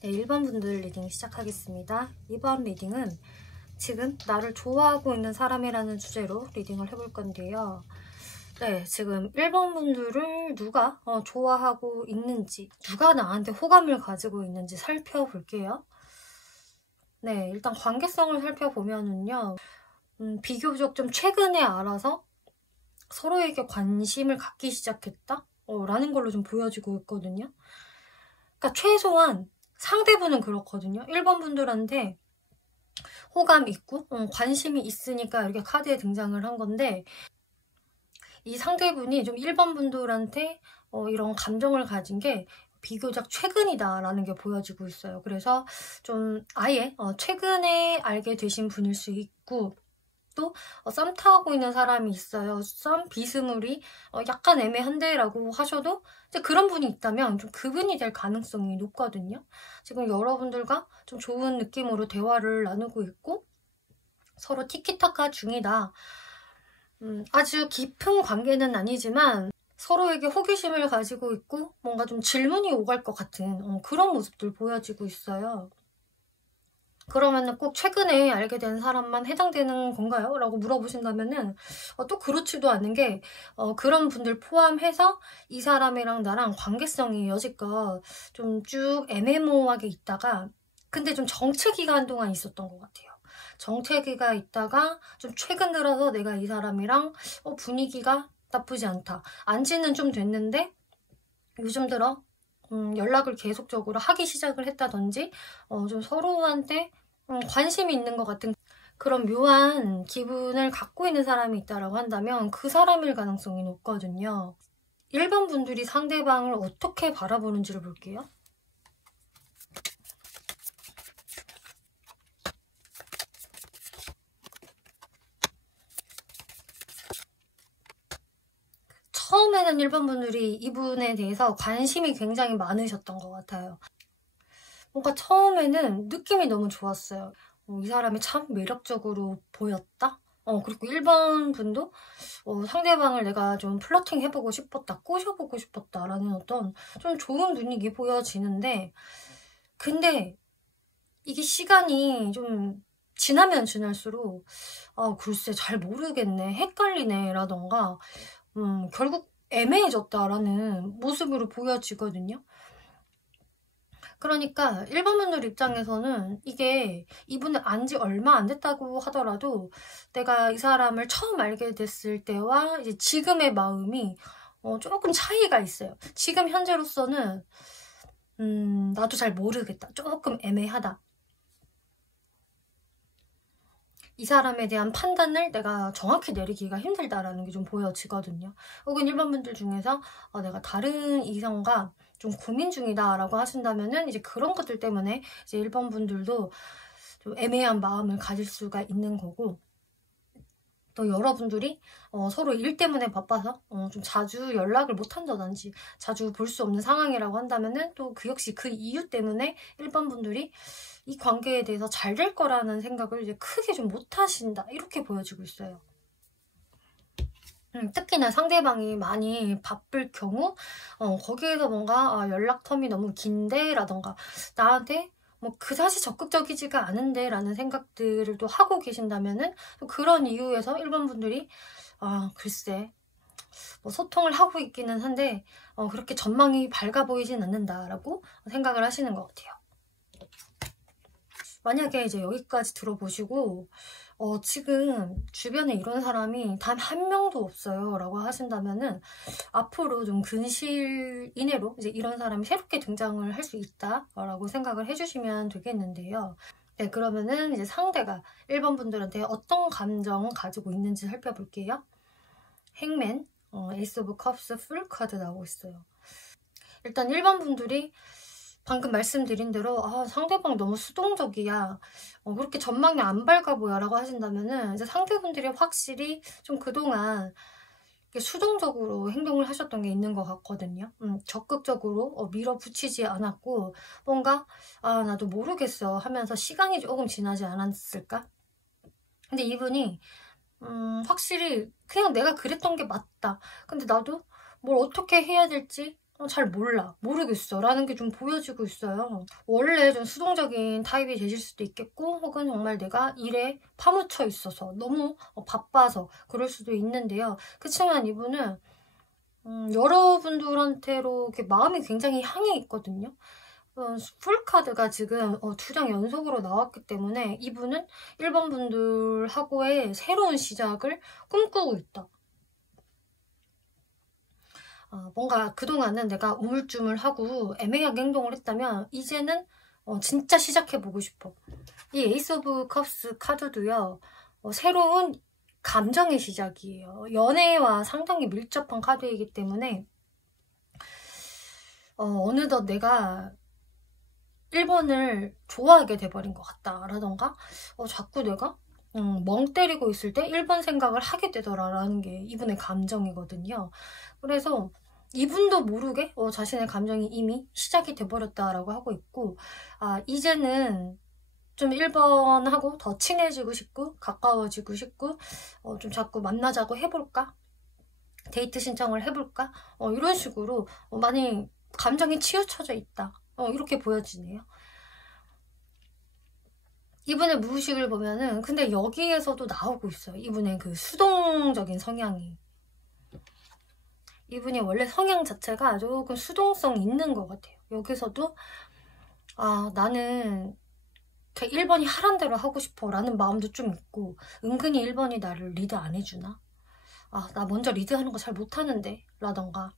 네, 1번 분들 리딩 시작하겠습니다. 이번 리딩은 지금 나를 좋아하고 있는 사람이라는 주제로 리딩을 해볼 건데요. 네, 지금 1번 분들을 누가 좋아하고 있는지, 누가 나한테 호감을 가지고 있는지 살펴볼게요. 네, 일단 관계성을 살펴보면은요. 비교적 좀 최근에 알아서 서로에게 관심을 갖기 시작했다? 라는 걸로 좀 보여지고 있거든요. 그러니까 최소한 상대분은 그렇거든요. 1번 분들한테 호감 있고 관심이 있으니까 이렇게 카드에 등장을 한 건데, 이 상대분이 좀 1번 분들한테 이런 감정을 가진 게 비교적 최근이다라는 게 보여지고 있어요. 그래서 좀 아예 최근에 알게 되신 분일 수 있고, 또 썸 타고 있는 사람이 있어요. 썸 비스무리 약간 애매한데 라고 하셔도 이제 그런 분이 있다면 좀 그분이 될 가능성이 높거든요. 지금 여러분들과 좀 좋은 느낌으로 대화를 나누고 있고 서로 티키타카 중이다. 아주 깊은 관계는 아니지만 서로에게 호기심을 가지고 있고 뭔가 좀 질문이 오갈 것 같은 그런 모습들 보여지고 있어요. 그러면은 꼭 최근에 알게 된 사람만 해당되는 건가요? 라고 물어보신다면은 또 그렇지도 않은 게 그런 분들 포함해서 이 사람이랑 나랑 관계성이 여지껏 좀 쭉 애매모호하게 있다가 근데 좀 정체기가 한동안 있었던 것 같아요. 정체기가 있다가 좀 최근 들어서 내가 이 사람이랑 분위기가 나쁘지 않다. 안지는 좀 됐는데 요즘 들어 연락을 계속적으로 하기 시작을 했다든지 좀 서로한테 관심이 있는 것 같은 그런 묘한 기분을 갖고 있는 사람이 있다라고 한다면 그 사람일 가능성이 높거든요. 1번 분들이 상대방을 어떻게 바라보는지를 볼게요. 처음에는 1번 분들이 이분에 대해서 관심이 굉장히 많으셨던 것 같아요. 뭔가 처음에는 느낌이 너무 좋았어요. 이 사람이 참 매력적으로 보였다? 그리고 1번 분도 상대방을 내가 좀 플러팅 해보고 싶었다, 꼬셔보고 싶었다라는 어떤 좀 좋은 분위기 보여지는데, 근데 이게 시간이 좀 지나면 지날수록 글쎄 잘 모르겠네, 헷갈리네 라던가 결국 애매해졌다라는 모습으로 보여지거든요. 그러니까 1번 분들 입장에서는 이게 이분을 안지 얼마 안 됐다고 하더라도 내가 이 사람을 처음 알게 됐을 때와 이제 지금의 마음이 조금 차이가 있어요. 지금 현재로서는 나도 잘 모르겠다. 조금 애매하다. 이 사람에 대한 판단을 내가 정확히 내리기가 힘들다라는 게 좀 보여지거든요. 혹은 1번 분들 중에서 내가 다른 이성과 좀 고민 중이다라고 하신다면은 이제 그런 것들 때문에 이제 1번 분들도 좀 애매한 마음을 가질 수가 있는 거고, 또 여러분들이 서로 일 때문에 바빠서 좀 자주 연락을 못 한다든지 자주 볼 수 없는 상황이라고 한다면은 또 그 역시 그 이유 때문에 1번 분들이 이 관계에 대해서 잘 될 거라는 생각을 이제 크게 좀 못 하신다, 이렇게 보여지고 있어요. 특히나 상대방이 많이 바쁠 경우 거기에서 뭔가 연락 텀이 너무 긴데 라던가 나한테 뭐 그다지 적극적이지가 않은데 라는 생각들을 또 하고 계신다면은 또 그런 이유에서 1번 분들이 글쎄 뭐 소통을 하고 있기는 한데 그렇게 전망이 밝아 보이진 않는다라고 생각을 하시는 것 같아요. 만약에 이제 여기까지 들어보시고 지금 주변에 이런 사람이 단 한 명도 없어요 라고 하신다면은 앞으로 좀 근시일 이내로 이제 이런 사람이 새롭게 등장을 할 수 있다 라고 생각을 해주시면 되겠는데요. 네, 그러면은 이제 상대가 1번 분들한테 어떤 감정 가지고 있는지 살펴볼게요. 행맨, 에이스 오브 컵스 풀 카드 나오고 있어요. 일단 1번 분들이 방금 말씀드린 대로 상대방 너무 수동적이야, 그렇게 전망이 안 밝아 보여 라고 하신다면은 이제 상대분들이 확실히 좀 그동안 수동적으로 행동을 하셨던 게 있는 것 같거든요. 적극적으로 밀어붙이지 않았고 뭔가 나도 모르겠어 하면서 시간이 조금 지나지 않았을까? 근데 이분이 확실히 그냥 내가 그랬던 게 맞다, 근데 나도 뭘 어떻게 해야 될지 잘 모르겠어 라는 게 좀 보여지고 있어요. 원래 좀 수동적인 타입이 되실 수도 있겠고, 혹은 정말 내가 일에 파묻혀 있어서 너무 바빠서 그럴 수도 있는데요. 그렇지만 이분은 여러분들한테로 이렇게 마음이 굉장히 향해 있거든요. 풀카드가 지금 2장 연속으로 나왔기 때문에 이분은 1번 분들하고의 새로운 시작을 꿈꾸고 있다. 뭔가 그동안은 내가 우물쭈물하고 애매하게 행동을 했다면 이제는 진짜 시작해보고 싶어. 이 에이스 오브 컵스 카드도요. 새로운 감정의 시작이에요. 연애와 상당히 밀접한 카드이기 때문에 어느덧 내가 1번을 좋아하게 돼버린 것 같다 라던가 자꾸 내가 멍 때리고 있을 때 1번 생각을 하게 되더라라는 게 이분의 감정이거든요. 그래서 이분도 모르게 자신의 감정이 이미 시작이 돼버렸다라고 하고 있고, 이제는 좀 1번하고 더 친해지고 싶고 가까워지고 싶고 좀 자꾸 만나자고 해볼까? 데이트 신청을 해볼까? 이런 식으로 많이 감정이 치우쳐져 있다. 이렇게 보여지네요. 이분의 무의식을 보면은 근데 여기에서도 나오고 있어요. 이분의 그 수동적인 성향이. 이분이 원래 성향 자체가 조금 수동성이 있는 것 같아요. 여기서도 나는 1번이 하란 대로 하고 싶어 라는 마음도 좀 있고, 은근히 1번이 나를 리드 안 해주나? 나 먼저 리드하는 거 잘 못하는데 라던가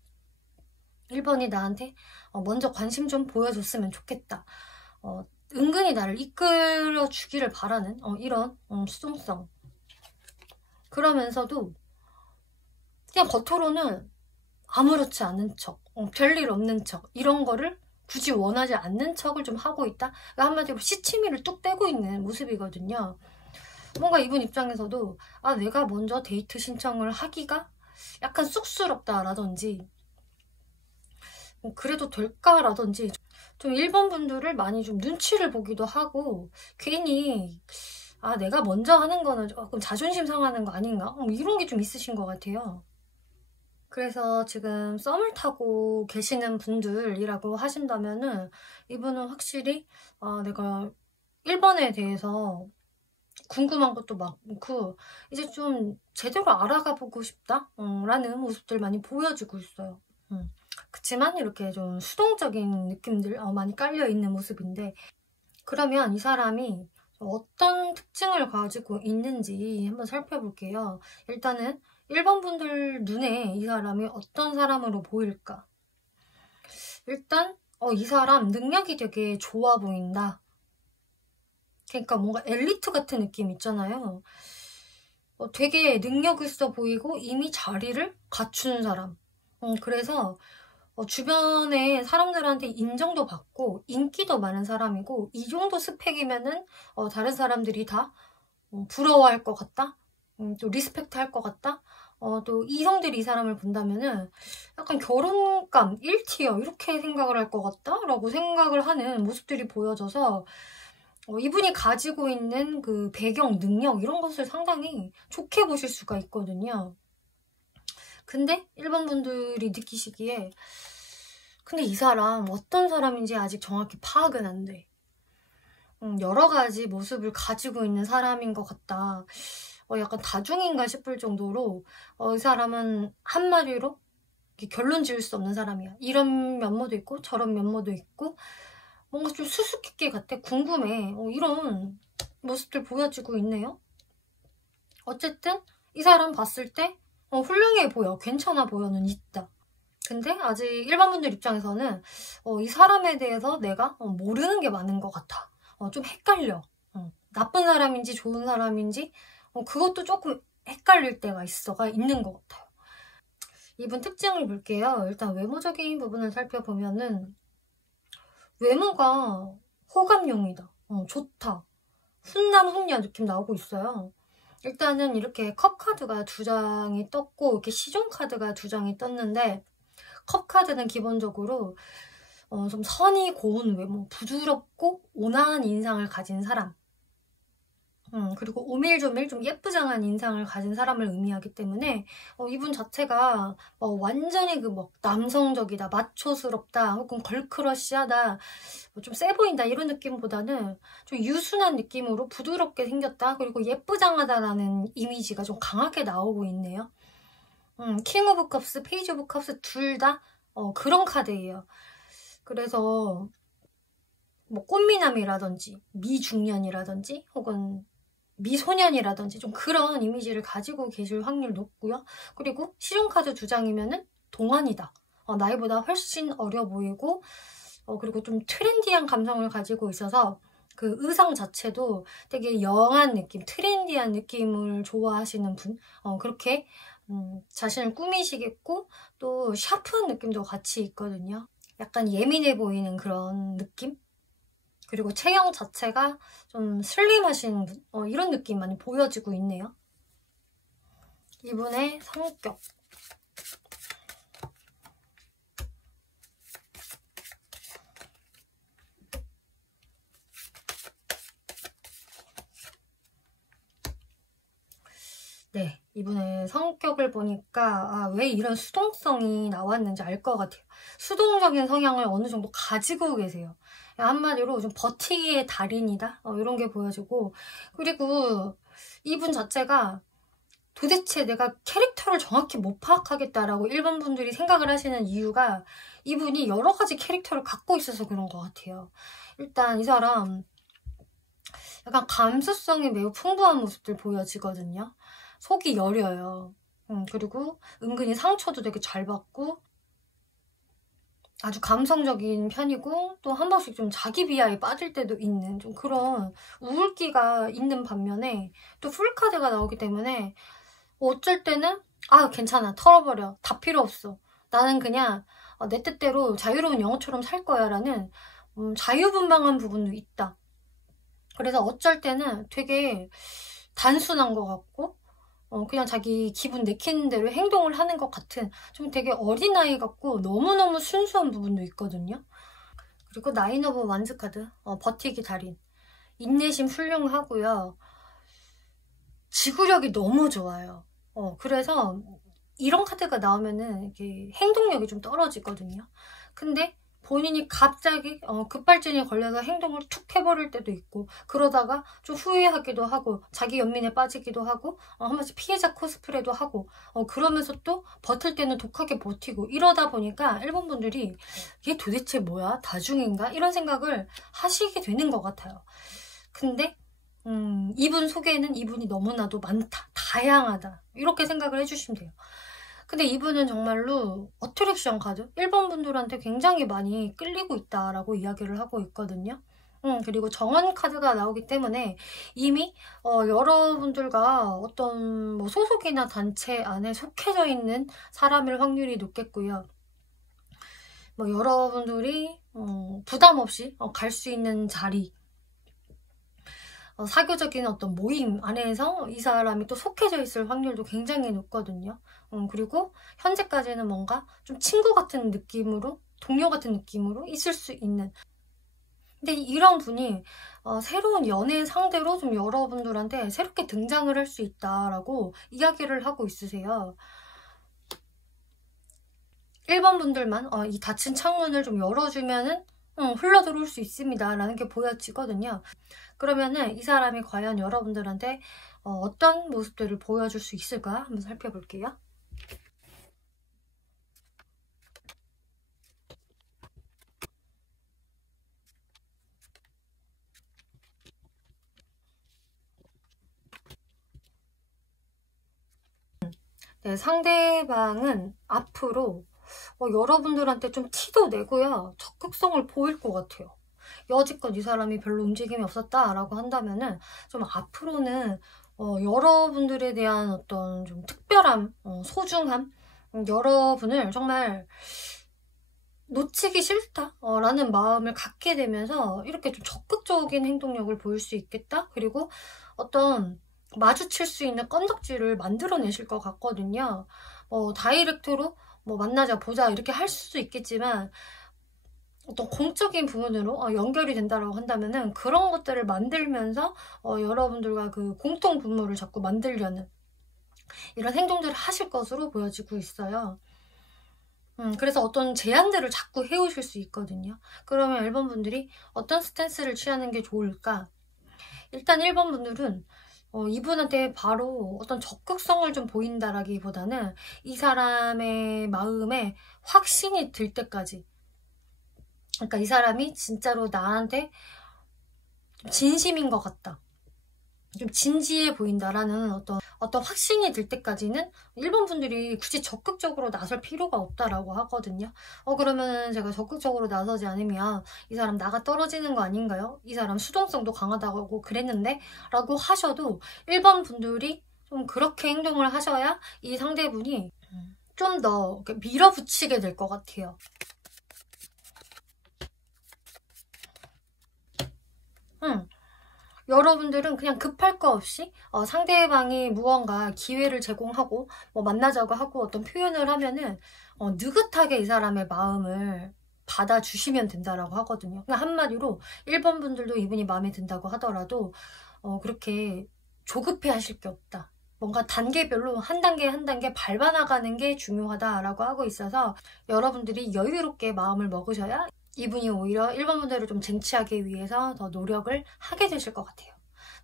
1번이 나한테 먼저 관심 좀 보여줬으면 좋겠다. 은근히 나를 이끌어 주기를 바라는 이런 수동성. 그러면서도 그냥 겉으로는 아무렇지 않은 척, 별일 없는 척, 이런 거를 굳이 원하지 않는 척을 좀 하고 있다. 그러니까 한마디로 시치미를 뚝 떼고 있는 모습이거든요. 뭔가 이분 입장에서도 내가 먼저 데이트 신청을 하기가 약간 쑥스럽다라든지 그래도 될까라든지 좀 1번 분들을 많이 좀 눈치를 보기도 하고, 괜히 내가 먼저 하는 거는 조금 자존심 상하는 거 아닌가? 이런 게 좀 있으신 것 같아요. 그래서 지금 썸을 타고 계시는 분들이라고 하신다면은 이분은 확실히 내가 1번에 대해서 궁금한 것도 많고 이제 좀 제대로 알아가 보고 싶다 라는 모습들 많이 보여주고 있어요. 그치만 이렇게 좀 수동적인 느낌들 많이 깔려있는 모습인데, 그러면 이 사람이 어떤 특징을 가지고 있는지 한번 살펴볼게요. 일단은 1번 분들 눈에 이 사람이 어떤 사람으로 보일까? 일단 이 사람 능력이 되게 좋아 보인다. 그러니까 뭔가 엘리트 같은 느낌 있잖아요. 되게 능력 있어 보이고 이미 자리를 갖춘 사람. 그래서 주변에 사람들한테 인정도 받고 인기도 많은 사람이고, 이 정도 스펙이면은 다른 사람들이 다 부러워할 것 같다? 또 리스펙트 할 것 같다? 또 이성들이 이 사람을 본다면은 약간 결혼감 1티어 이렇게 생각을 할 것 같다? 라고 생각을 하는 모습들이 보여져서 이분이 가지고 있는 그 배경, 능력 이런 것을 상당히 좋게 보실 수가 있거든요. 근데 1번 분들이 느끼시기에 근데 이 사람 어떤 사람인지 아직 정확히 파악은 안 돼. 여러 가지 모습을 가지고 있는 사람인 것 같다. 약간 다중인가 싶을 정도로 이 사람은 한마디로 결론 지을 수 없는 사람이야. 이런 면모도 있고 저런 면모도 있고 뭔가 좀 수수께끼 같아. 궁금해. 이런 모습들 보여지고 있네요. 어쨌든 이 사람 봤을 때 훌륭해 보여. 괜찮아 보여는 있다. 근데 아직 1번 분들 입장에서는 이 사람에 대해서 내가 모르는 게 많은 것 같아. 좀 헷갈려. 나쁜 사람인지 좋은 사람인지 그것도 조금 헷갈릴 때가 있는 것 같아요. 이분 특징을 볼게요. 일단 외모적인 부분을 살펴보면은 외모가 호감용이다. 좋다. 훈남 훈녀 느낌 나오고 있어요. 일단은 이렇게 컵 카드가 2장이 떴고 이렇게 시종 카드가 2장이 떴는데, 컵 카드는 기본적으로 좀 선이 고운 외모, 부드럽고 온화한 인상을 가진 사람, 그리고 오밀조밀 좀 예쁘장한 인상을 가진 사람을 의미하기 때문에 이분 자체가 완전히 남성적이다, 마초스럽다, 혹은 걸크러쉬하다, 좀 세 보인다 이런 느낌보다는 좀 유순한 느낌으로 부드럽게 생겼다, 그리고 예쁘장하다라는 이미지가 좀 강하게 나오고 있네요. 킹 오브 컵스, 페이지 오브 컵스 둘 다 그런 카드예요. 그래서 꽃미남이라든지 미중년이라든지 혹은 미소년이라든지 좀 그런 이미지를 가지고 계실 확률 높고요. 그리고 실용카드 2장이면은 동안이다. 나이보다 훨씬 어려 보이고 그리고 좀 트렌디한 감성을 가지고 있어서 그 의상 자체도 되게 영한 느낌, 트렌디한 느낌을 좋아하시는 분, 그렇게 자신을 꾸미시겠고 또 샤프한 느낌도 같이 있거든요. 약간 예민해 보이는 그런 느낌? 그리고 체형 자체가 좀 슬림하신 분, 이런 느낌 많이 보여지고 있네요. 이분의 성격. 네, 이분의 성격을 보니까 왜 이런 수동성이 나왔는지 알 것 같아요. 수동적인 성향을 어느 정도 가지고 계세요. 한마디로 좀 버티기의 달인이다? 이런 게 보여지고, 그리고 이분 자체가 도대체 내가 캐릭터를 정확히 못 파악하겠다라고 일반 분들이 생각을 하시는 이유가 이분이 여러 가지 캐릭터를 갖고 있어서 그런 것 같아요. 일단 이 사람 약간 감수성이 매우 풍부한 모습들 보여지거든요. 속이 여려요. 그리고 은근히 상처도 되게 잘 받고 아주 감성적인 편이고 또 한 번씩 좀 자기 비하에 빠질 때도 있는 좀 그런 우울기가 있는 반면에 또 풀카드가 나오기 때문에 어쩔 때는 괜찮아, 털어버려, 다 필요 없어, 나는 그냥 내 뜻대로 자유로운 영혼처럼 살 거야 라는 자유분방한 부분도 있다. 그래서 어쩔 때는 되게 단순한 것 같고 그냥 자기 기분 내키는 대로 행동을 하는 것 같은 좀 되게 어린아이 같고 너무너무 순수한 부분도 있거든요. 그리고 나인 오브 완즈 카드, 버티기 달인. 인내심 훌륭하고요. 지구력이 너무 좋아요. 그래서 이런 카드가 나오면은 이렇게 행동력이 좀 떨어지거든요. 근데 본인이 갑자기 급발진이 걸려서 행동을 툭 해버릴 때도 있고, 그러다가 좀 후회하기도 하고 자기 연민에 빠지기도 하고 한 번씩 피해자 코스프레도 하고 그러면서 또 버틸 때는 독하게 버티고, 이러다 보니까 일본 분들이 이게 도대체 뭐야, 다중인가 이런 생각을 하시게 되는 것 같아요. 근데 이분 속에는 이분이 너무나도 많다, 다양하다, 이렇게 생각을 해주시면 돼요. 근데 이분은 정말로 어트랙션 카드, 일본 분들한테 굉장히 많이 끌리고 있다라고 이야기를 하고 있거든요. 그리고 정원 카드가 나오기 때문에 이미 여러분들과 어떤 소속이나 단체 안에 속해져 있는 사람일 확률이 높겠고요. 여러분들이 부담 없이 갈 수 있는 자리, 사교적인 어떤 모임 안에서 이 사람이 또 속해져 있을 확률도 굉장히 높거든요. 그리고 현재까지는 뭔가 좀 친구 같은 느낌으로, 동료 같은 느낌으로 있을 수 있는. 근데 이런 분이 새로운 연애 상대로 좀 여러분들한테 새롭게 등장을 할 수 있다라고 이야기를 하고 있으세요. 1번 분들만 이 닫힌 창문을 좀 열어주면은 흘러 들어올 수 있습니다 라는 게 보여지거든요. 그러면은 이 사람이 과연 여러분들한테 어떤 모습들을 보여줄 수 있을까 한번 살펴볼게요. 네, 상대방은 앞으로 여러분들한테 좀 티도 내고요, 적극성을 보일 것 같아요. 여지껏 이 사람이 별로 움직임이 없었다라고 한다면은 좀 앞으로는 여러분들에 대한 어떤 좀 특별함, 소중함, 여러분을 정말 놓치기 싫다라는 마음을 갖게 되면서 이렇게 좀 적극적인 행동력을 보일 수 있겠다. 그리고 어떤 마주칠 수 있는 건덕지를 만들어내실 것 같거든요. 다이렉트로 만나자, 보자 이렇게 할 수도 있겠지만 어떤 공적인 부분으로 연결이 된다라고 한다면은 그런 것들을 만들면서 여러분들과 그 공통 분모를 자꾸 만들려는 이런 행동들을 하실 것으로 보여지고 있어요. 그래서 어떤 제안들을 자꾸 해오실 수 있거든요. 그러면 1번 분들이 어떤 스탠스를 취하는 게 좋을까? 일단 1번 분들은 이분한테 바로 어떤 적극성을 좀 보인다라기보다는 이 사람의 마음에 확신이 들 때까지, 그러니까 이 사람이 진짜로 나한테 좀 진심인 것 같다, 좀 진지해 보인다라는 어떤 확신이 들 때까지는 1번 분들이 굳이 적극적으로 나설 필요가 없다라고 하거든요. 그러면 제가 적극적으로 나서지 않으면 이 사람 나가 떨어지는 거 아닌가요? 이 사람 수동성도 강하다고 그랬는데? 라고 하셔도 1번 분들이 좀 그렇게 행동을 하셔야 이 상대분이 좀 더 밀어붙이게 될 것 같아요. 여러분들은 그냥 급할 거 없이 상대방이 무언가 기회를 제공하고 만나자고 하고 어떤 표현을 하면은 느긋하게 이 사람의 마음을 받아주시면 된다라고 하거든요. 그냥 한마디로 1번 분들도 이분이 마음에 든다고 하더라도 그렇게 조급해 하실 게 없다. 뭔가 단계별로 한 단계 한 단계 밟아나가는 게 중요하다라고 하고 있어서 여러분들이 여유롭게 마음을 먹으셔야 이분이 오히려 1번 분들을 좀 쟁취하기 위해서 더 노력을 하게 되실 것 같아요.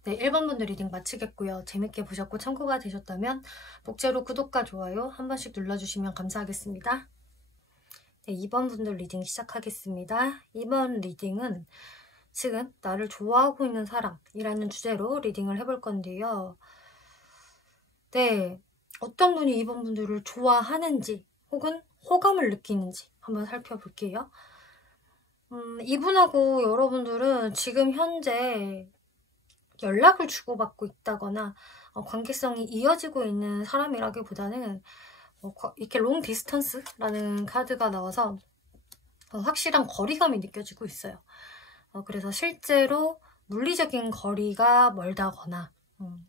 네, 1번 분들 리딩 마치겠고요. 재밌게 보셨고 참고가 되셨다면 복제로 구독과 좋아요 한 번씩 눌러주시면 감사하겠습니다. 네, 2번 분들 리딩 시작하겠습니다. 2번 리딩은 지금 나를 좋아하고 있는 사람이라는 주제로 리딩을 해볼 건데요. 네, 어떤 분이 2번 분들을 좋아하는지 혹은 호감을 느끼는지 한번 살펴볼게요. 이분하고 여러분들은 지금 현재 연락을 주고받고 있다거나 관계성이 이어지고 있는 사람이라기보다는 이렇게 롱 디스턴스라는 카드가 나와서 확실한 거리감이 느껴지고 있어요. 그래서 실제로 물리적인 거리가 멀다거나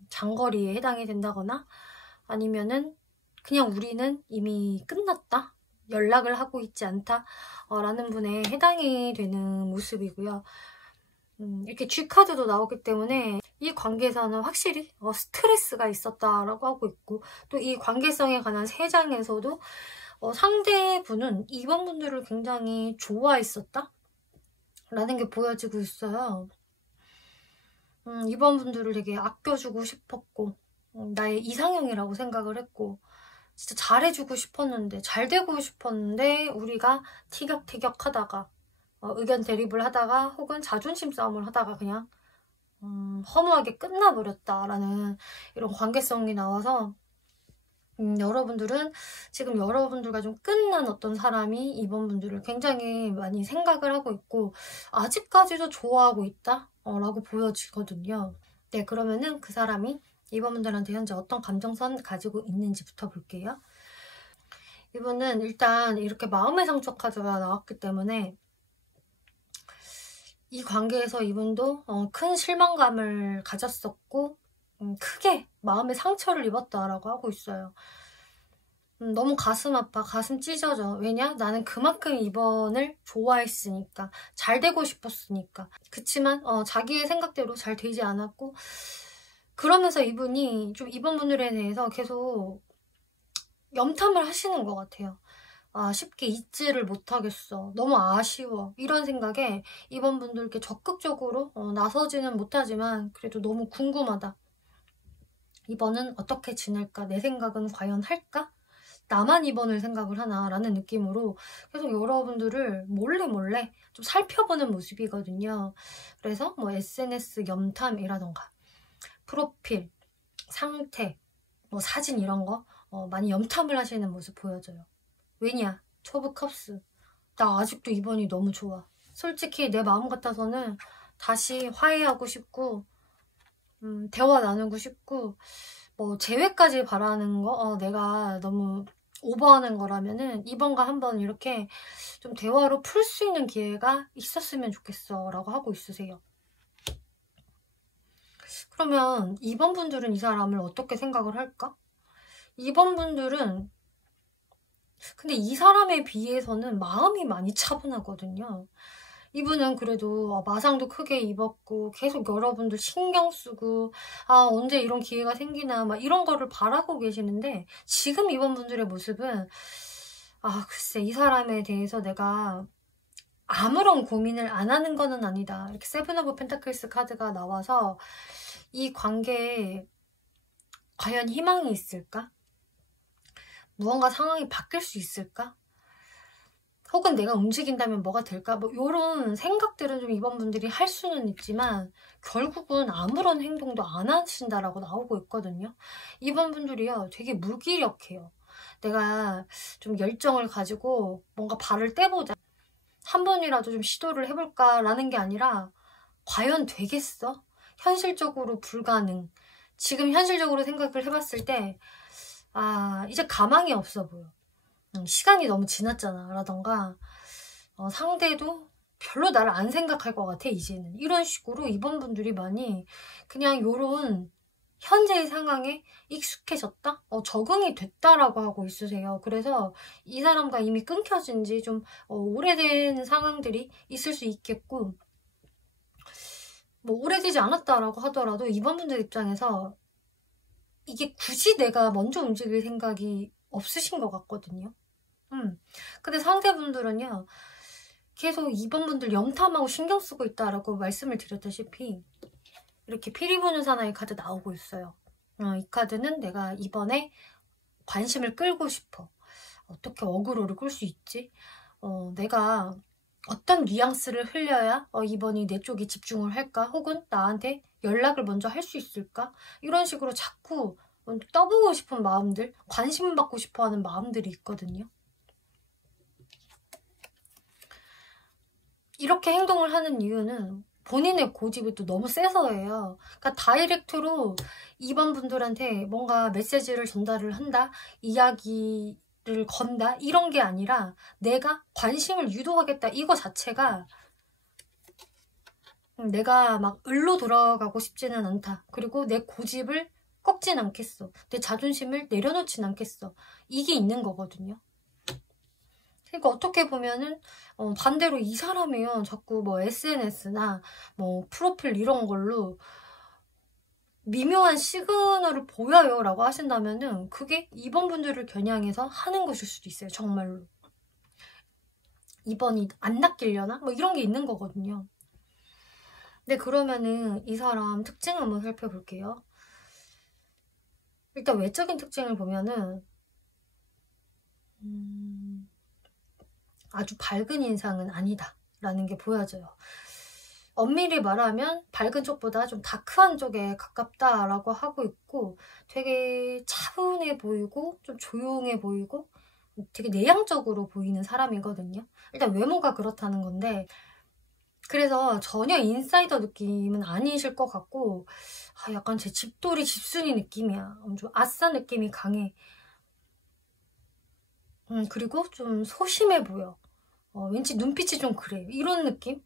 장거리에 해당이 된다거나 아니면은 그냥 우리는 이미 끝났다, 연락을 하고 있지 않다 라는 분에 해당이 되는 모습이고요. 이렇게 G카드도 나오기 때문에 이 관계에서는 확실히 스트레스가 있었다라고 하고 있고, 또 이 관계성에 관한 3장에서도 상대분은 2번 분들을 굉장히 좋아했었다 라는 게 보여지고 있어요. 2번 분들을 되게 아껴주고 싶었고 나의 이상형이라고 생각을 했고 진짜 잘해주고 싶었는데, 잘 되고 싶었는데 우리가 티격태격 하다가 의견 대립을 하다가 혹은 자존심 싸움을 하다가 그냥 허무하게 끝나버렸다라는 이런 관계성이 나와서 여러분들은 지금 여러분들과 좀 끝난 어떤 사람이 2번 분들을 굉장히 많이 생각을 하고 있고 아직까지도 좋아하고 있다 라고 보여지거든요. 네, 그러면은 그 사람이 2번 분들한테 현재 어떤 감정선 가지고 있는지부터 볼게요. 이분은 일단 이렇게 마음의 상처 카드가 나왔기 때문에 이 관계에서 이분도 큰 실망감을 가졌었고 크게 마음의 상처를 입었다라고 하고 있어요. 너무 가슴 아파, 가슴 찢어져. 왜냐? 나는 그만큼 이번을 좋아했으니까, 잘 되고 싶었으니까. 그치만 자기의 생각대로 잘 되지 않았고, 그러면서 이분이 좀 이번 분들에 대해서 계속 염탐을 하시는 것 같아요. 쉽게 잊지를 못하겠어, 너무 아쉬워, 이런 생각에 이번 분들께 적극적으로 나서지는 못하지만 그래도 너무 궁금하다, 이번은 어떻게 지낼까, 내 생각은 과연 할까, 나만 이번을 생각을 하나 라는 느낌으로 계속 여러분들을 몰래 좀 살펴보는 모습이거든요. 그래서 SNS 염탐이라던가 프로필, 상태, 사진 이런 거 많이 염탐을 하시는 모습 보여져요. 왜냐? 초브 컵스. 나 아직도 이번이 너무 좋아. 솔직히 내 마음 같아서는 다시 화해하고 싶고 대화 나누고 싶고 재회까지 바라는 거 내가 너무 오버하는 거라면은 이번과 한번 이렇게 좀 대화로 풀 수 있는 기회가 있었으면 좋겠어 라고 하고 있으세요. 그러면 2번 분들은 이 사람을 어떻게 생각을 할까? 2번 분들은 근데 이 사람에 비해서는 마음이 많이 차분하거든요. 이분은 그래도 마상도 크게 입었고 계속 여러분들 신경 쓰고 언제 이런 기회가 생기나 막 이런 거를 바라고 계시는데, 지금 이번 분들의 모습은 글쎄 이 사람에 대해서 내가 아무런 고민을 안 하는 거는 아니다. 이렇게 세븐 오브 펜타클스 카드가 나와서 이 관계에 과연 희망이 있을까? 무언가 상황이 바뀔 수 있을까? 혹은 내가 움직인다면 뭐가 될까? 뭐 이런 생각들은 좀 이번 분들이 할 수는 있지만 결국은 아무런 행동도 안 하신다라고 나오고 있거든요. 이번 분들이요 되게 무기력해요. 내가 좀 열정을 가지고 뭔가 발을 떼보자, 한 번이라도 좀 시도를 해볼까라는 게 아니라 과연 되겠어? 현실적으로 불가능. 지금 현실적으로 생각을 해봤을 때 이제 가망이 없어 보여. 시간이 너무 지났잖아 라던가 상대도 별로 나를 안 생각할 것 같아 이제는, 이런 식으로 이번 분들이 많이 그냥 요런 현재의 상황에 익숙해졌다? 적응이 됐다라고 하고 있으세요. 그래서 이 사람과 이미 끊겨진 지 좀 오래된 상황들이 있을 수 있겠고, 뭐 오래되지 않았다라고 하더라도 이번 분들 입장에서 이게 굳이 내가 먼저 움직일 생각이 없으신 것 같거든요. 근데 상대분들은요 계속 이번 분들 염탐하고 신경 쓰고 있다라고 말씀을 드렸다시피 이렇게 피리 부는 사나이 카드 나오고 있어요. 이 카드는 내가 이번에 관심을 끌고 싶어. 어떻게 어그로를 끌 수 있지? 내가 어떤 뉘앙스를 흘려야 이번이 내 쪽에 집중을 할까? 혹은 나한테 연락을 먼저 할 수 있을까? 이런 식으로 자꾸 떠보고 싶은 마음들, 관심 받고 싶어하는 마음들이 있거든요. 이렇게 행동을 하는 이유는 본인의 고집이 또 너무 세서예요. 그러니까 다이렉트로 이번 분들한테 뭔가 메시지를 전달을 한다, 이야기를 건다, 이런 게 아니라 내가 관심을 유도하겠다, 이거 자체가 내가 막 을로 돌아가고 싶지는 않다. 그리고 내 고집을 꺾진 않겠어. 내 자존심을 내려놓진 않겠어. 이게 있는 거거든요. 그러니까 어떻게 보면은 반대로 이 사람이요 자꾸 뭐 SNS나 뭐 프로필 이런 걸로 미묘한 시그널을 보여요 라고 하신다면은 그게 이번 분들을 겨냥해서 하는 것일 수도 있어요. 정말로 이번이 안 낚이려나? 뭐 이런 게 있는 거거든요. 근데 그러면은 이 사람 특징 한번 살펴볼게요. 일단 외적인 특징을 보면은 아주 밝은 인상은 아니다 라는 게 보여져요. 엄밀히 말하면 밝은 쪽보다 좀 다크한 쪽에 가깝다라고 하고 있고, 되게 차분해 보이고 좀 조용해 보이고 되게 내향적으로 보이는 사람이거든요. 일단 외모가 그렇다는 건데, 그래서 전혀 인사이더 느낌은 아니실 것 같고 약간 제 집돌이 집순이 느낌이야. 좀 아싸 느낌이 강해. 그리고 좀 소심해 보여. 왠지 눈빛이 좀 그래. 이런 느낌?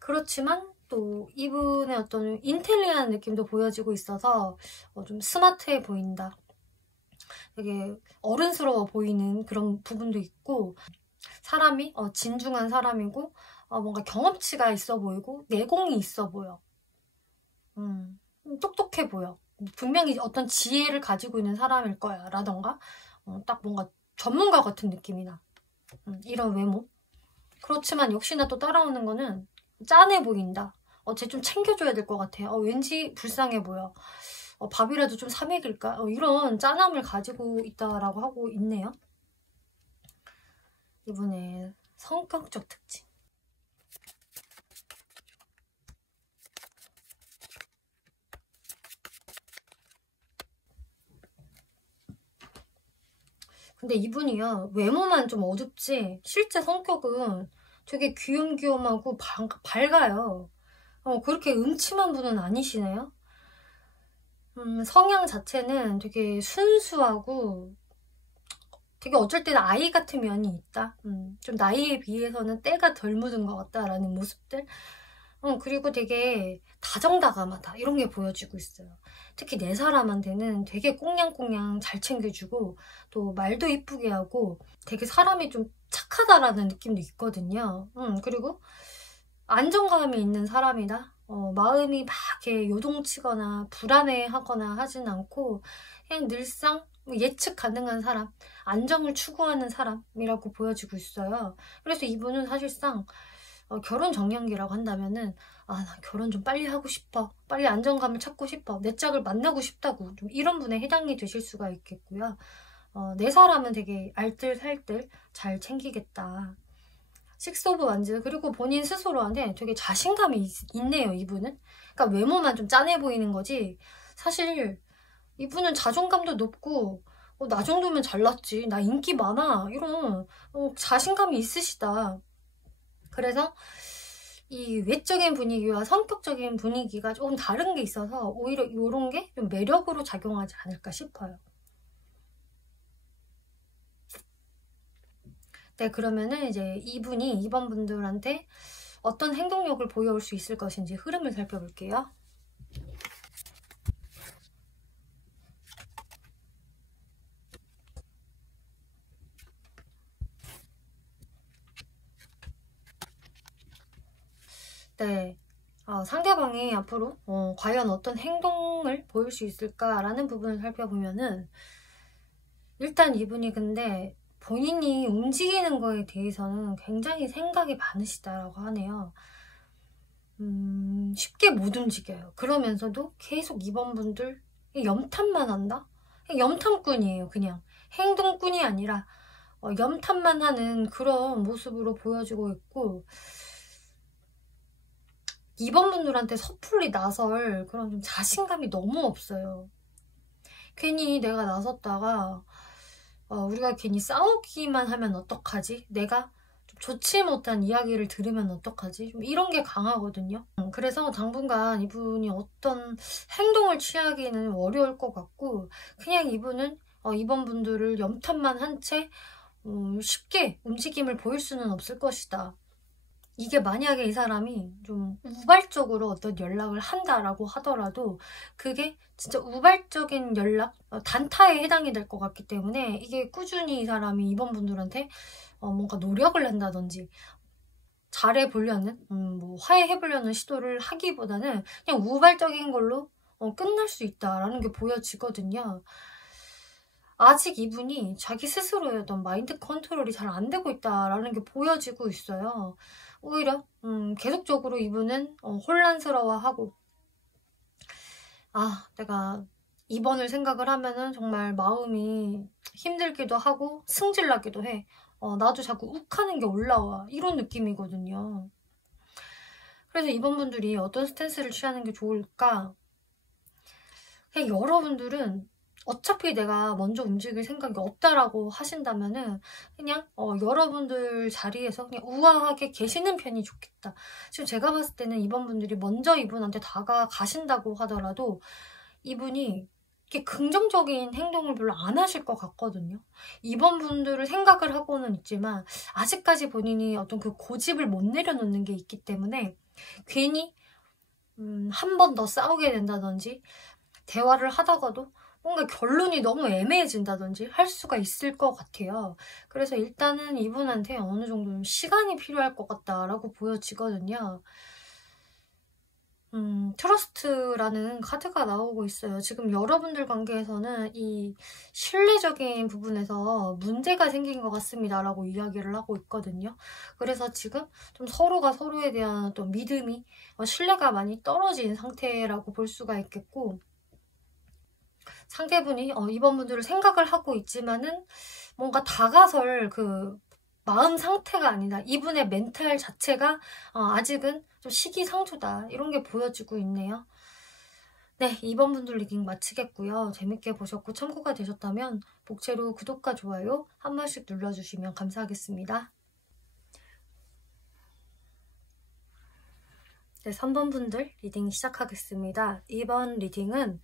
그렇지만 또 이분의 어떤 인텔리한 느낌도 보여지고 있어서 좀 스마트해 보인다. 되게 어른스러워 보이는 그런 부분도 있고, 사람이 진중한 사람이고 뭔가 경험치가 있어 보이고 내공이 있어 보여. 똑똑해 보여. 분명히 어떤 지혜를 가지고 있는 사람일 거야 라던가 딱 뭔가 전문가 같은 느낌이 나. 이런 외모. 그렇지만 역시나 또 따라오는 거는 짠해 보인다. 쟤 좀 챙겨줘야 될 것 같아. 왠지 불쌍해 보여. 밥이라도 좀 사 먹일까? 이런 짠함을 가지고 있다라고 하고 있네요. 이분의 성격적 특징. 근데 이분이요 외모만 좀 어둡지 실제 성격은 되게 귀염귀염하고 밝아요. 그렇게 음침한 분은 아니시네요. 성향 자체는 되게 순수하고 되게 어쩔 때는 아이 같은 면이 있다. 좀 나이에 비해서는 때가 덜 묻은 것 같다라는 모습들. 그리고 되게 다정다감하다 이런 게 보여지고 있어요. 특히 내 사람한테는 되게 꽁냥꽁냥 잘 챙겨주고 또 말도 이쁘게 하고 되게 사람이 좀 착하다라는 느낌도 있거든요. 그리고 안정감이 있는 사람이다. 마음이 막 이렇게 요동치거나 불안해하거나 하진 않고 그냥 늘상 예측 가능한 사람, 안정을 추구하는 사람이라고 보여지고 있어요. 그래서 이분은 사실상 결혼 정년기라고 한다면은 나 결혼 좀 빨리 하고 싶어. 빨리 안정감을 찾고 싶어. 내 짝을 만나고 싶다고 좀 이런 분에 해당이 되실 수가 있겠고요. 내 사람은 되게 알뜰살뜰 잘 챙기겠다. 식스 오브 완즈 그리고 본인 스스로한테 되게 자신감이 있네요 이분은. 그러니까 외모만 좀 짠해 보이는 거지 사실 이분은 자존감도 높고 나 정도면 잘났지 나 인기 많아 이런 자신감이 있으시다. 그래서 이 외적인 분위기와 성격적인 분위기가 조금 다른 게 있어서 오히려 이런 게 좀 매력으로 작용하지 않을까 싶어요. 네, 그러면은 이제 이분이 2번 분들한테 어떤 행동력을 보여올 수 있을 것인지 흐름을 살펴볼게요. 네, 상대방이 앞으로 과연 어떤 행동을 보일 수 있을까라는 부분을 살펴보면은 일단 이분이 근데 본인이 움직이는 거에 대해서는 굉장히 생각이 많으시다라고 하네요. 쉽게 못 움직여요. 그러면서도 계속 2번 분들 염탐만 한다? 염탐꾼이에요. 그냥 행동꾼이 아니라 염탐만 하는 그런 모습으로 보여지고 있고 2번 분들한테 섣불리 나설 그런 좀 자신감이 너무 없어요. 괜히 내가 나섰다가 우리가 괜히 싸우기만 하면 어떡하지? 내가 좀 좋지 못한 이야기를 들으면 어떡하지? 좀 이런 게 강하거든요. 그래서 당분간 이분이 어떤 행동을 취하기는 어려울 것 같고 그냥 이분은 이번 분들을 염탐만 한 채 쉽게 움직임을 보일 수는 없을 것이다. 이게 만약에 이 사람이 좀 우발적으로 어떤 연락을 한다라고 하더라도 그게 진짜 우발적인 연락, 단타에 해당이 될 것 같기 때문에 이게 꾸준히 이 사람이 이번 분들한테 뭔가 노력을 한다든지 잘해보려는, 뭐 화해해보려는 시도를 하기보다는 그냥 우발적인 걸로 끝날 수 있다라는 게 보여지거든요. 아직 이분이 자기 스스로의 어떤 마인드 컨트롤이 잘 안 되고 있다라는 게 보여지고 있어요. 오히려 계속적으로 이분은 혼란스러워하고 내가 이번을 생각을 하면은 정말 마음이 힘들기도 하고 승질나기도 해. 나도 자꾸 욱하는 게 올라와. 이런 느낌이거든요. 그래서 이번 분들이 어떤 스탠스를 취하는 게 좋을까? 그냥 여러분들은 어차피 내가 먼저 움직일 생각이 없다라고 하신다면은 그냥 여러분들 자리에서 그냥 우아하게 계시는 편이 좋겠다. 지금 제가 봤을 때는 이번 분들이 먼저 이분한테 다가가신다고 하더라도 이분이 이렇게 긍정적인 행동을 별로 안 하실 것 같거든요. 이번 분들을 생각을 하고는 있지만 아직까지 본인이 어떤 그 고집을 못 내려놓는 게 있기 때문에 괜히 한 번 더 싸우게 된다든지 대화를 하다가도 뭔가 결론이 너무 애매해진다든지 할 수가 있을 것 같아요. 그래서 일단은 이분한테 어느 정도 좀 시간이 필요할 것 같다라고 보여지거든요. 트러스트라는 카드가 나오고 있어요. 지금 여러분들 관계에서는 이 신뢰적인 부분에서 문제가 생긴 것 같습니다. 라고 이야기를 하고 있거든요. 그래서 지금 좀 서로가 서로에 대한 어떤 믿음이, 신뢰가 많이 떨어진 상태라고 볼 수가 있겠고, 상대분이 이번 분들을 생각을 하고 있지만은 뭔가 다가설 그 마음 상태가 아니다. 이분의 멘탈 자체가 아직은 좀 시기상조다. 이런 게 보여지고 있네요. 네, 2번 분들 리딩 마치겠고요. 재밌게 보셨고 참고가 되셨다면 복채로 구독과 좋아요 한 번씩 눌러주시면 감사하겠습니다. 네, 3번 분들 리딩 시작하겠습니다. 이번 리딩은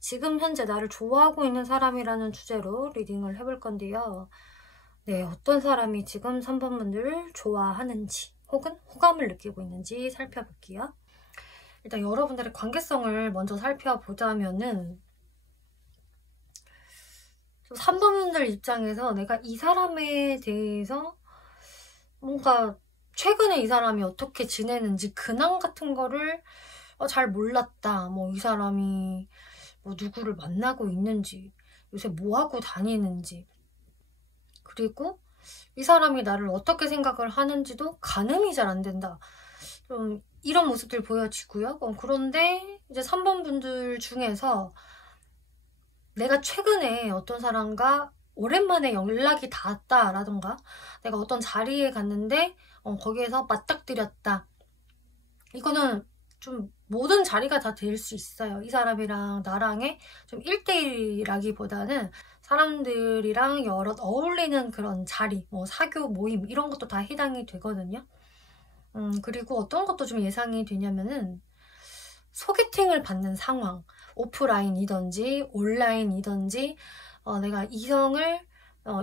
지금 현재 나를 좋아하고 있는 사람이라는 주제로 리딩을 해볼 건데요. 네, 어떤 사람이 지금 3번 분들을 좋아하는지 혹은 호감을 느끼고 있는지 살펴볼게요. 일단 여러분들의 관계성을 먼저 살펴보자면은 3번분들 입장에서 내가 이 사람에 대해서 뭔가 최근에 이 사람이 어떻게 지내는지 근황 같은 거를 잘 몰랐다. 뭐 이 사람이 뭐 누구를 만나고 있는지, 요새 뭐 하고 다니는지, 그리고 이 사람이 나를 어떻게 생각을 하는지도 가늠이 잘 안 된다. 좀 이런 모습들 보여지고요. 그런데 이제 3번 분들 중에서 내가 최근에 어떤 사람과 오랜만에 연락이 닿았다라던가 내가 어떤 자리에 갔는데 거기에서 맞닥뜨렸다. 이거는 좀 모든 자리가 다 될 수 있어요. 이 사람이랑 나랑의 좀 1대1이라기보다는 사람들이랑 여럿 어울리는 그런 자리, 뭐 사교 모임 이런 것도 다 해당이 되거든요. 그리고 어떤 것도 좀 예상이 되냐면은 소개팅을 받는 상황, 오프라인이든지 온라인이든지 내가 이성을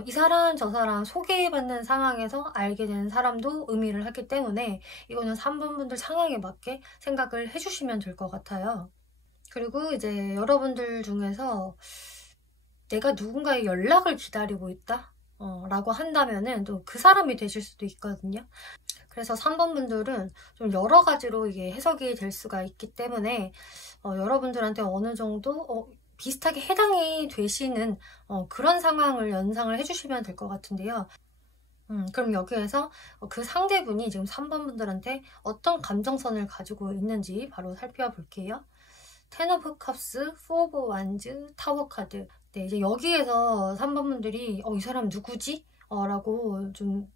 이 사람 저 사람 소개받는 상황에서 알게 되는 사람도 의미를 하기 때문에 이거는 3번 분들 상황에 맞게 생각을 해주시면 될 것 같아요. 그리고 이제 여러분들 중에서 내가 누군가의 연락을 기다리고 있다 라고 한다면은 또 그 사람이 되실 수도 있거든요. 그래서 3번 분들은 좀 여러 가지로 이게 해석이 될 수가 있기 때문에 여러분들한테 어느 정도 비슷하게 해당이 되시는 그런 상황을 연상을 해주시면 될 것 같은데요. 그럼 여기에서 그 상대분이 지금 3번 분들한테 어떤 감정선을 가지고 있는지 바로 살펴볼게요. 텐 오브 컵스, 4 오브 완즈, 타워 카드. 네, 이제 여기에서 3번 분들이 이 사람 누구지? 라고 좀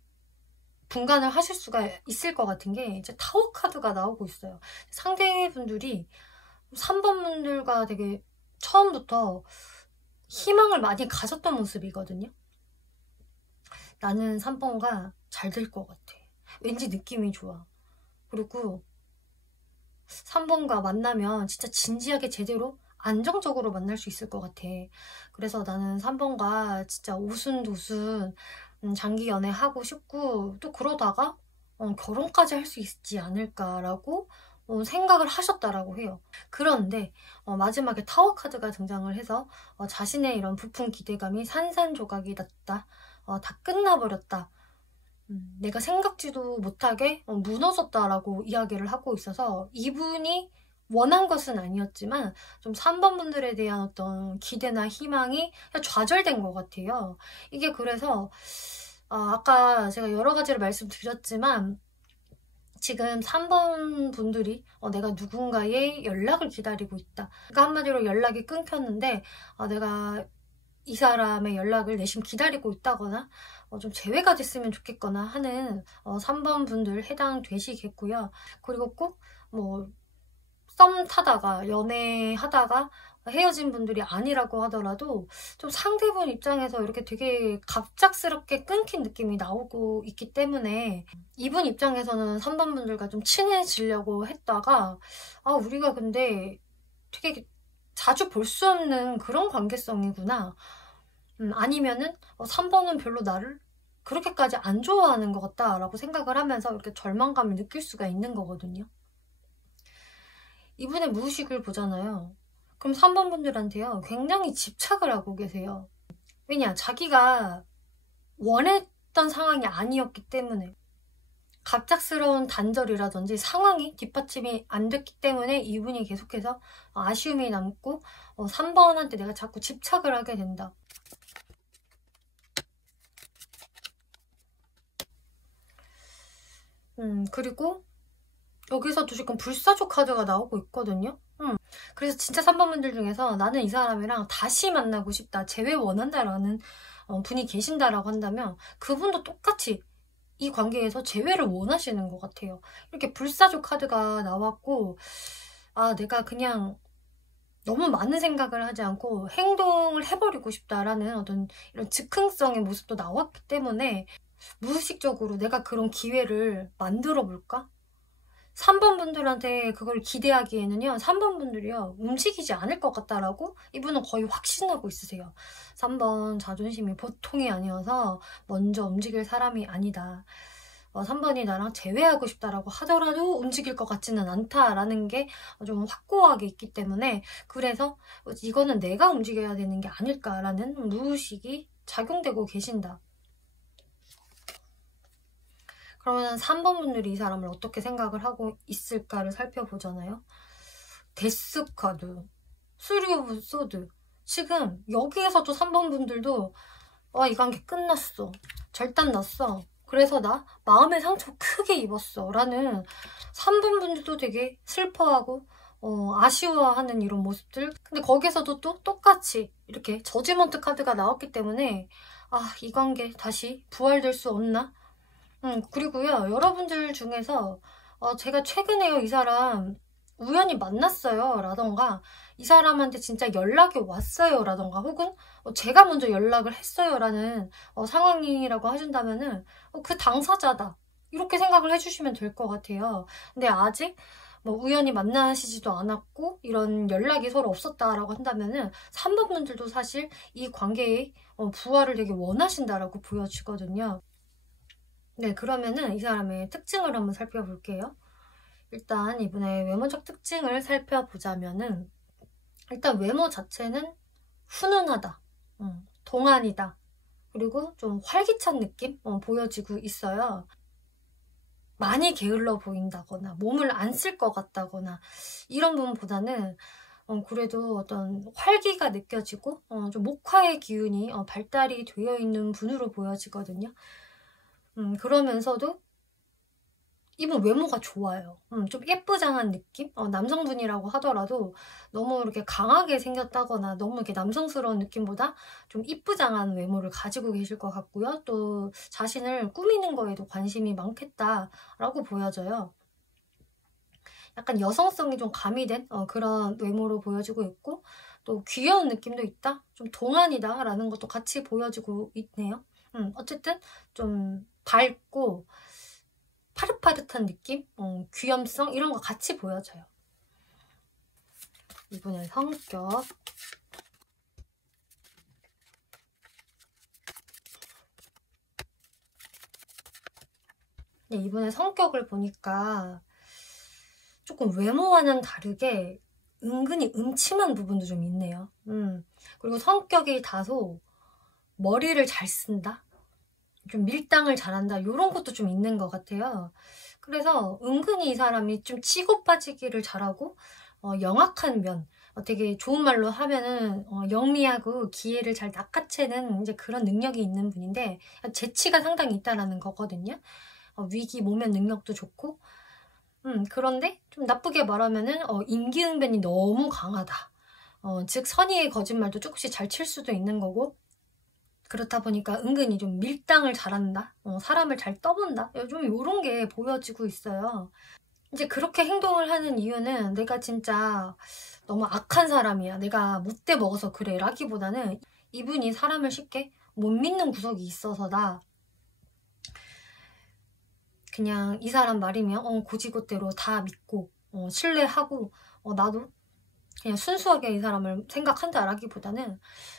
분간을 하실 수가 있을 것 같은 게 이제 타워 카드가 나오고 있어요. 상대분들이 3번 분들과 되게 처음부터 희망을 많이 가졌던 모습이거든요. 나는 3번과 잘 될 것 같아. 왠지 느낌이 좋아. 그리고 3번과 만나면 진짜 진지하게 제대로 안정적으로 만날 수 있을 것 같아. 그래서 나는 3번과 진짜 오순도순 장기 연애하고 싶고 또 그러다가 결혼까지 할 수 있지 않을까라고 생각을 하셨다라고 해요. 그런데 마지막에 타워 카드가 등장을 해서 자신의 이런 부푼 기대감이 산산조각이 났다. 다 끝나버렸다. 내가 생각지도 못하게 무너졌다라고 이야기를 하고 있어서 이분이 원한 것은 아니었지만 좀 3번 분들에 대한 어떤 기대나 희망이 좌절된 것 같아요. 이게 그래서 아까 제가 여러 가지를 말씀드렸지만 지금 3번 분들이 내가 누군가의 연락을 기다리고 있다. 그러니까 한마디로 연락이 끊겼는데 내가 이 사람의 연락을 내심 기다리고 있다거나 좀 제외가 됐으면 좋겠거나 하는 3번 분들 해당되시겠고요. 그리고 꼭 뭐 썸 타다가 연애하다가 헤어진 분들이 아니라고 하더라도 좀 상대분 입장에서 이렇게 되게 갑작스럽게 끊긴 느낌이 나오고 있기 때문에 이분 입장에서는 3번 분들과 좀 친해지려고 했다가 우리가 근데 되게 자주 볼 수 없는 그런 관계성이구나. 아니면은 3번은 별로 나를 그렇게까지 안 좋아하는 것 같다라고 생각을 하면서 이렇게 절망감을 느낄 수가 있는 거거든요. 이분의 무의식을 보잖아요. 그럼 3번 분들한테요, 굉장히 집착을 하고 계세요. 왜냐? 자기가 원했던 상황이 아니었기 때문에 갑작스러운 단절이라든지 상황이 뒷받침이 안 됐기 때문에 이분이 계속해서 아쉬움이 남고 3번한테 내가 자꾸 집착을 하게 된다. 그리고 여기서도 지금 불사조 카드가 나오고 있거든요. 그래서 진짜 3번 분들 중에서 나는 이 사람이랑 다시 만나고 싶다, 재회 원한다라는 분이 계신다라고 한다면 그분도 똑같이 이 관계에서 재회를 원하시는 것 같아요. 이렇게 불사조 카드가 나왔고 내가 그냥 너무 많은 생각을 하지 않고 행동을 해버리고 싶다라는 어떤 이런 즉흥성의 모습도 나왔기 때문에 무의식적으로 내가 그런 기회를 만들어 볼까? 3번 분들한테 그걸 기대하기에는요, 3번 분들이요, 움직이지 않을 것 같다라고 이분은 거의 확신하고 있으세요. 3번 자존심이 보통이 아니어서 먼저 움직일 사람이 아니다. 3번이 나랑 재회하고 싶다라고 하더라도 움직일 것 같지는 않다라는 게 좀 확고하게 있기 때문에, 그래서 이거는 내가 움직여야 되는 게 아닐까라는 무의식이 작용되고 계신다. 그러면 3번 분들이 이 사람을 어떻게 생각을 하고 있을까를 살펴보잖아요. 데스카드, 쓰리 오브 소드. 지금 여기에서도 3번 분들도 이 관계 끝났어, 절단 났어, 그래서 나 마음의 상처 크게 입었어 라는 3번 분들도 되게 슬퍼하고 아쉬워하는 이런 모습들. 근데 거기서도 또 똑같이 이렇게 저지먼트 카드가 나왔기 때문에 이 관계 다시 부활될 수 없나? 그리고요, 여러분들 중에서 제가 최근에요 이 사람 우연히 만났어요 라던가, 이 사람한테 진짜 연락이 왔어요 라던가, 혹은 제가 먼저 연락을 했어요 라는 상황이라고 하신다면은 그 당사자다 이렇게 생각을 해주시면 될 것 같아요. 근데 아직 뭐 우연히 만나시지도 않았고 이런 연락이 서로 없었다라고 한다면은 3번 분들도 사실 이 관계의 부활을 되게 원하신다라고 보여지거든요. 네, 그러면은 이 사람의 특징을 한번 살펴볼게요. 일단 이분의 외모적 특징을 살펴보자면은, 일단 외모 자체는 훈훈하다, 동안이다, 그리고 좀 활기찬 느낌 보여지고 있어요. 많이 게을러 보인다거나 몸을 안 쓸 것 같다거나 이런 부분보다는 그래도 어떤 활기가 느껴지고 좀 목화의 기운이 발달이 되어 있는 분으로 보여지거든요. 그러면서도 이분 외모가 좋아요. 좀 예쁘장한 느낌? 남성분이라고 하더라도 너무 이렇게 강하게 생겼다거나 너무 이렇게 남성스러운 느낌보다 좀 이쁘장한 외모를 가지고 계실 것 같고요. 또 자신을 꾸미는 거에도 관심이 많겠다라고 보여져요. 약간 여성성이 좀 가미된 그런 외모로 보여지고 있고, 또 귀여운 느낌도 있다? 좀 동안이다 라는 것도 같이 보여지고 있네요. 어쨌든 좀 밝고 파릇파릇한 느낌? 귀염성? 이런 거 같이 보여져요. 이분의 성격. 네, 이분의 성격을 보니까 조금 외모와는 다르게 은근히 음침한 부분도 좀 있네요. 그리고 성격이 다소 머리를 잘 쓴다? 좀 밀당을 잘한다, 이런 것도 좀 있는 것 같아요. 그래서 은근히 이 사람이 좀 치고 빠지기를 잘하고 영악한 면, 되게 좋은 말로 하면은 영리하고 기회를 잘 낚아채는 이제 그런 능력이 있는 분인데, 재치가 상당히 있다라는 거거든요. 위기 모면 능력도 좋고, 그런데 좀 나쁘게 말하면은 임기응변이 너무 강하다. 즉 선의의 거짓말도 조금씩 잘 칠 수도 있는 거고, 그렇다 보니까 은근히 좀 밀당을 잘한다, 사람을 잘 떠본다, 좀 이런 게 보여지고 있어요. 이제 그렇게 행동을 하는 이유는 내가 진짜 너무 악한 사람이야, 내가 못돼 먹어서 그래 라기보다는 이분이 사람을 쉽게 못 믿는 구석이 있어서다. 그냥 이 사람 말이면 고지고대로 다 믿고 신뢰하고 나도 그냥 순수하게 이 사람을 생각한다라기보다는,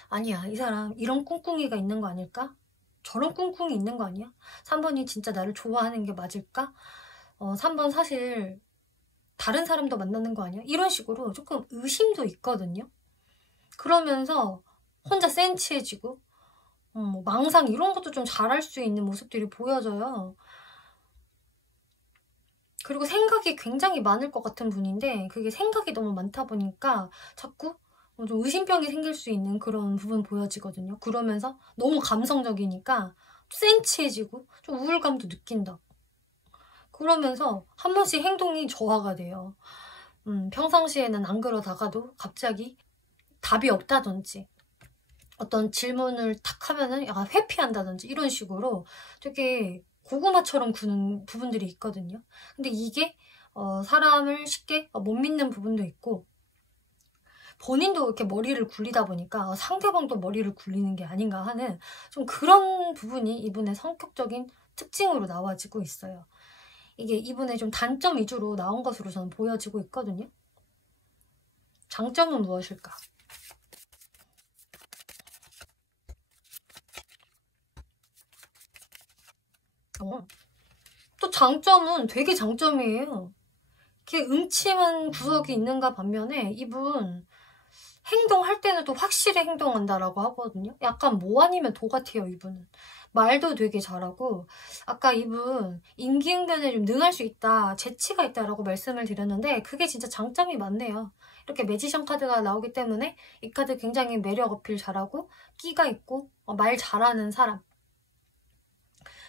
아니야, 이 사람 이런 꿍꿍이가 있는 거 아닐까? 저런 꿍꿍이 있는 거 아니야? 3번이 진짜 나를 좋아하는 게 맞을까? 3번 사실 다른 사람도 만나는 거 아니야? 이런 식으로 조금 의심도 있거든요. 그러면서 혼자 센치해지고 뭐 망상 이런 것도 좀 잘할 수 있는 모습들이 보여져요. 그리고 생각이 굉장히 많을 것 같은 분인데, 그게 생각이 너무 많다 보니까 자꾸 좀 의심병이 생길 수 있는 그런 부분 보여지거든요. 그러면서 너무 감성적이니까 센치해지고 좀 우울감도 느낀다. 그러면서 한 번씩 행동이 저하가 돼요. 평상시에는 안 그러다가도 갑자기 답이 없다든지, 어떤 질문을 탁 하면은 약간 회피한다든지 이런 식으로 되게 고구마처럼 구는 부분들이 있거든요. 근데 이게 사람을 쉽게 못 믿는 부분도 있고, 본인도 이렇게 머리를 굴리다 보니까 상대방도 머리를 굴리는 게 아닌가 하는 좀 그런 부분이 이분의 성격적인 특징으로 나와지고 있어요. 이게 이분의 좀 단점 위주로 나온 것으로 저는 보여지고 있거든요. 장점은 무엇일까? 또 장점은 되게 장점이에요. 이렇게 음침한 구석이 있는가 반면에 이분 행동할 때는 또 확실히 행동한다라고 하거든요. 약간 뭐 아니면 도 같아요, 이분은. 말도 되게 잘하고, 아까 이분 임기응변에 좀 능할 수 있다, 재치가 있다라고 말씀을 드렸는데 그게 진짜 장점이 많네요. 이렇게 매지션 카드가 나오기 때문에 이 카드 굉장히 매력 어필 잘하고 끼가 있고 말 잘하는 사람.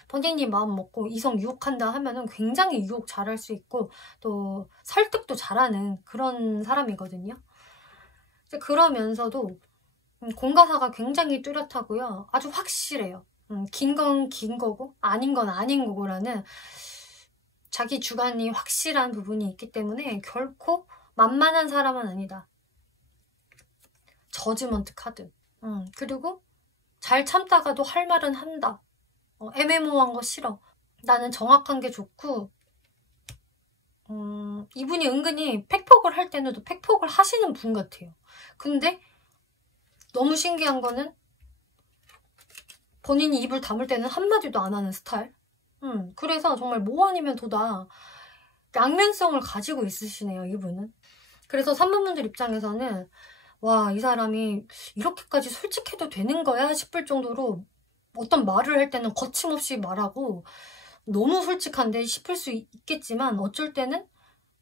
본인이 마음 먹고 이성 유혹한다 하면은 굉장히 유혹 잘할 수 있고 또 설득도 잘하는 그런 사람이거든요. 그러면서도 공과사가 굉장히 뚜렷하고요. 아주 확실해요. 긴 건 긴 거고 아닌 건 아닌 거고라는 자기 주관이 확실한 부분이 있기 때문에 결코 만만한 사람은 아니다. 저지먼트 카드. 그리고 잘 참다가도 할 말은 한다. 애매모호한 거 싫어. 나는 정확한 게 좋고 이분이 은근히 팩폭을 할 때는 또 팩폭을 하시는 분 같아요. 근데 너무 신기한 거는 본인이 입을 다물 때는 한마디도 안 하는 스타일. 그래서 정말 뭐 아니면 도다 양면성을 가지고 있으시네요, 이분은. 그래서 3번 분들 입장에서는 와, 이 사람이 이렇게까지 솔직해도 되는 거야 싶을 정도로 어떤 말을 할 때는 거침없이 말하고 너무 솔직한데 싶을 수 있겠지만 어쩔 때는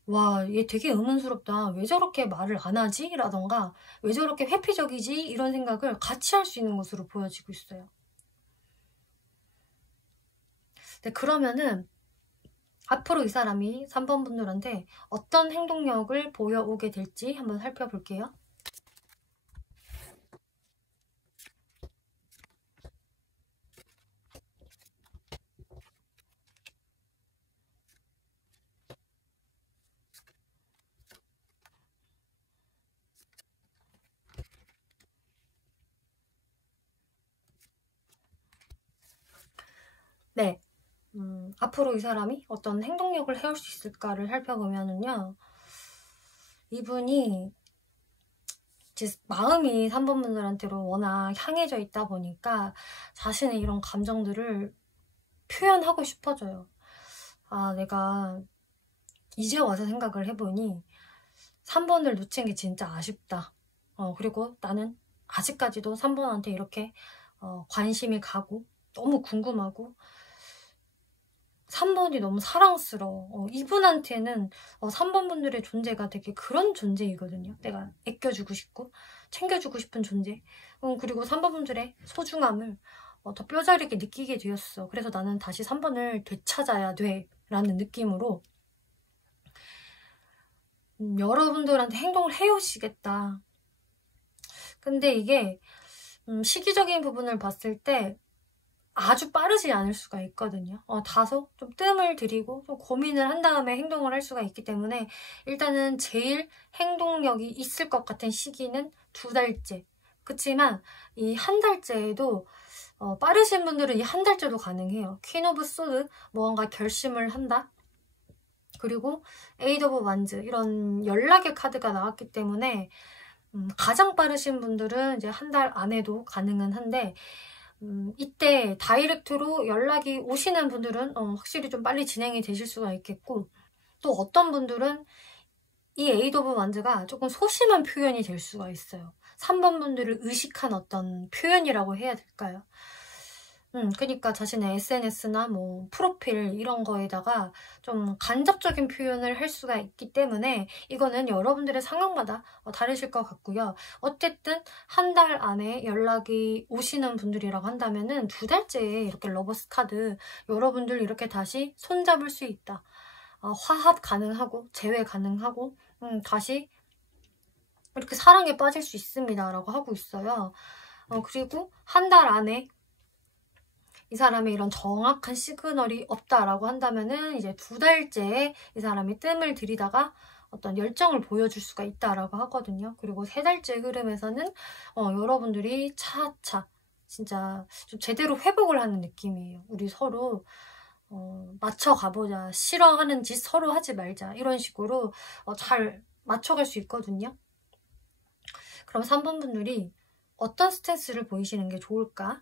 와, 얘 되게 의문스럽다. 왜 저렇게 말을 안 하지? 라던가 왜 저렇게 회피적이지? 이런 생각을 같이 할 수 있는 것으로 보여지고 있어요. 네, 그러면은 앞으로 이 사람이 3번 분들한테 어떤 행동력을 보여오게 될지 한번 살펴볼게요. 네, 앞으로 이 사람이 어떤 행동력을 해올 수 있을까를 살펴보면은요. 이분이 이제 마음이 3번 분들한테로 워낙 향해져 있다 보니까 자신의 이런 감정들을 표현하고 싶어져요. 아, 내가 이제 와서 생각을 해보니 3번을 놓친 게 진짜 아쉽다. 그리고 나는 아직까지도 3번한테 이렇게 관심이 가고 너무 궁금하고 3번이 너무 사랑스러워. 이분한테는 3번 분들의 존재가 되게 그런 존재이거든요. 내가 아껴주고 싶고 챙겨주고 싶은 존재. 그리고 3번 분들의 소중함을 더 뼈저리게 느끼게 되었어. 그래서 나는 다시 3번을 되찾아야 돼 라는 느낌으로 여러분들한테 행동을 해오시겠다. 근데 이게 시기적인 부분을 봤을 때 아주 빠르지 않을 수가 있거든요. 다소 좀 뜸을 들이고 좀 고민을 한 다음에 행동을 할 수가 있기 때문에 일단은 제일 행동력이 있을 것 같은 시기는 2달째. 그치만 이 한 달째에도 빠르신 분들은 이 한 달째도 가능해요. 퀸 오브 소드, 무언가 결심을 한다. 그리고 에이드 오브 완즈, 이런 연락의 카드가 나왔기 때문에 가장 빠르신 분들은 이제 한 달 안에도 가능은 한데 이때 다이렉트로 연락이 오시는 분들은 확실히 좀 빨리 진행이 되실 수가 있겠고, 또 어떤 분들은 이 에이드 오브 완즈가 조금 소심한 표현이 될 수가 있어요. 3번 분들을 의식한 어떤 표현이라고 해야 될까요? 그러니까 자신의 SNS나 뭐 프로필 이런 거에다가 좀 간접적인 표현을 할 수가 있기 때문에 이거는 여러분들의 상황마다 다르실 것 같고요. 어쨌든 한 달 안에 연락이 오시는 분들이라고 한다면은 2달째에 이렇게 러버스 카드 여러분들 이렇게 다시 손잡을 수 있다. 화합 가능하고 재회 가능하고 다시 이렇게 사랑에 빠질 수 있습니다 라고 하고 있어요. 그리고 한 달 안에 이 사람의 이런 정확한 시그널이 없다라고 한다면은 이제 2달째에 이 사람이 뜸을 들이다가 어떤 열정을 보여줄 수가 있다라고 하거든요. 그리고 3달째 흐름에서는 여러분들이 차차 진짜 좀 제대로 회복을 하는 느낌이에요. 우리 서로 맞춰 가보자. 싫어하는 짓 서로 하지 말자. 이런 식으로 잘 맞춰갈 수 있거든요. 그럼 3번 분들이 어떤 스탠스를 보이시는 게 좋을까?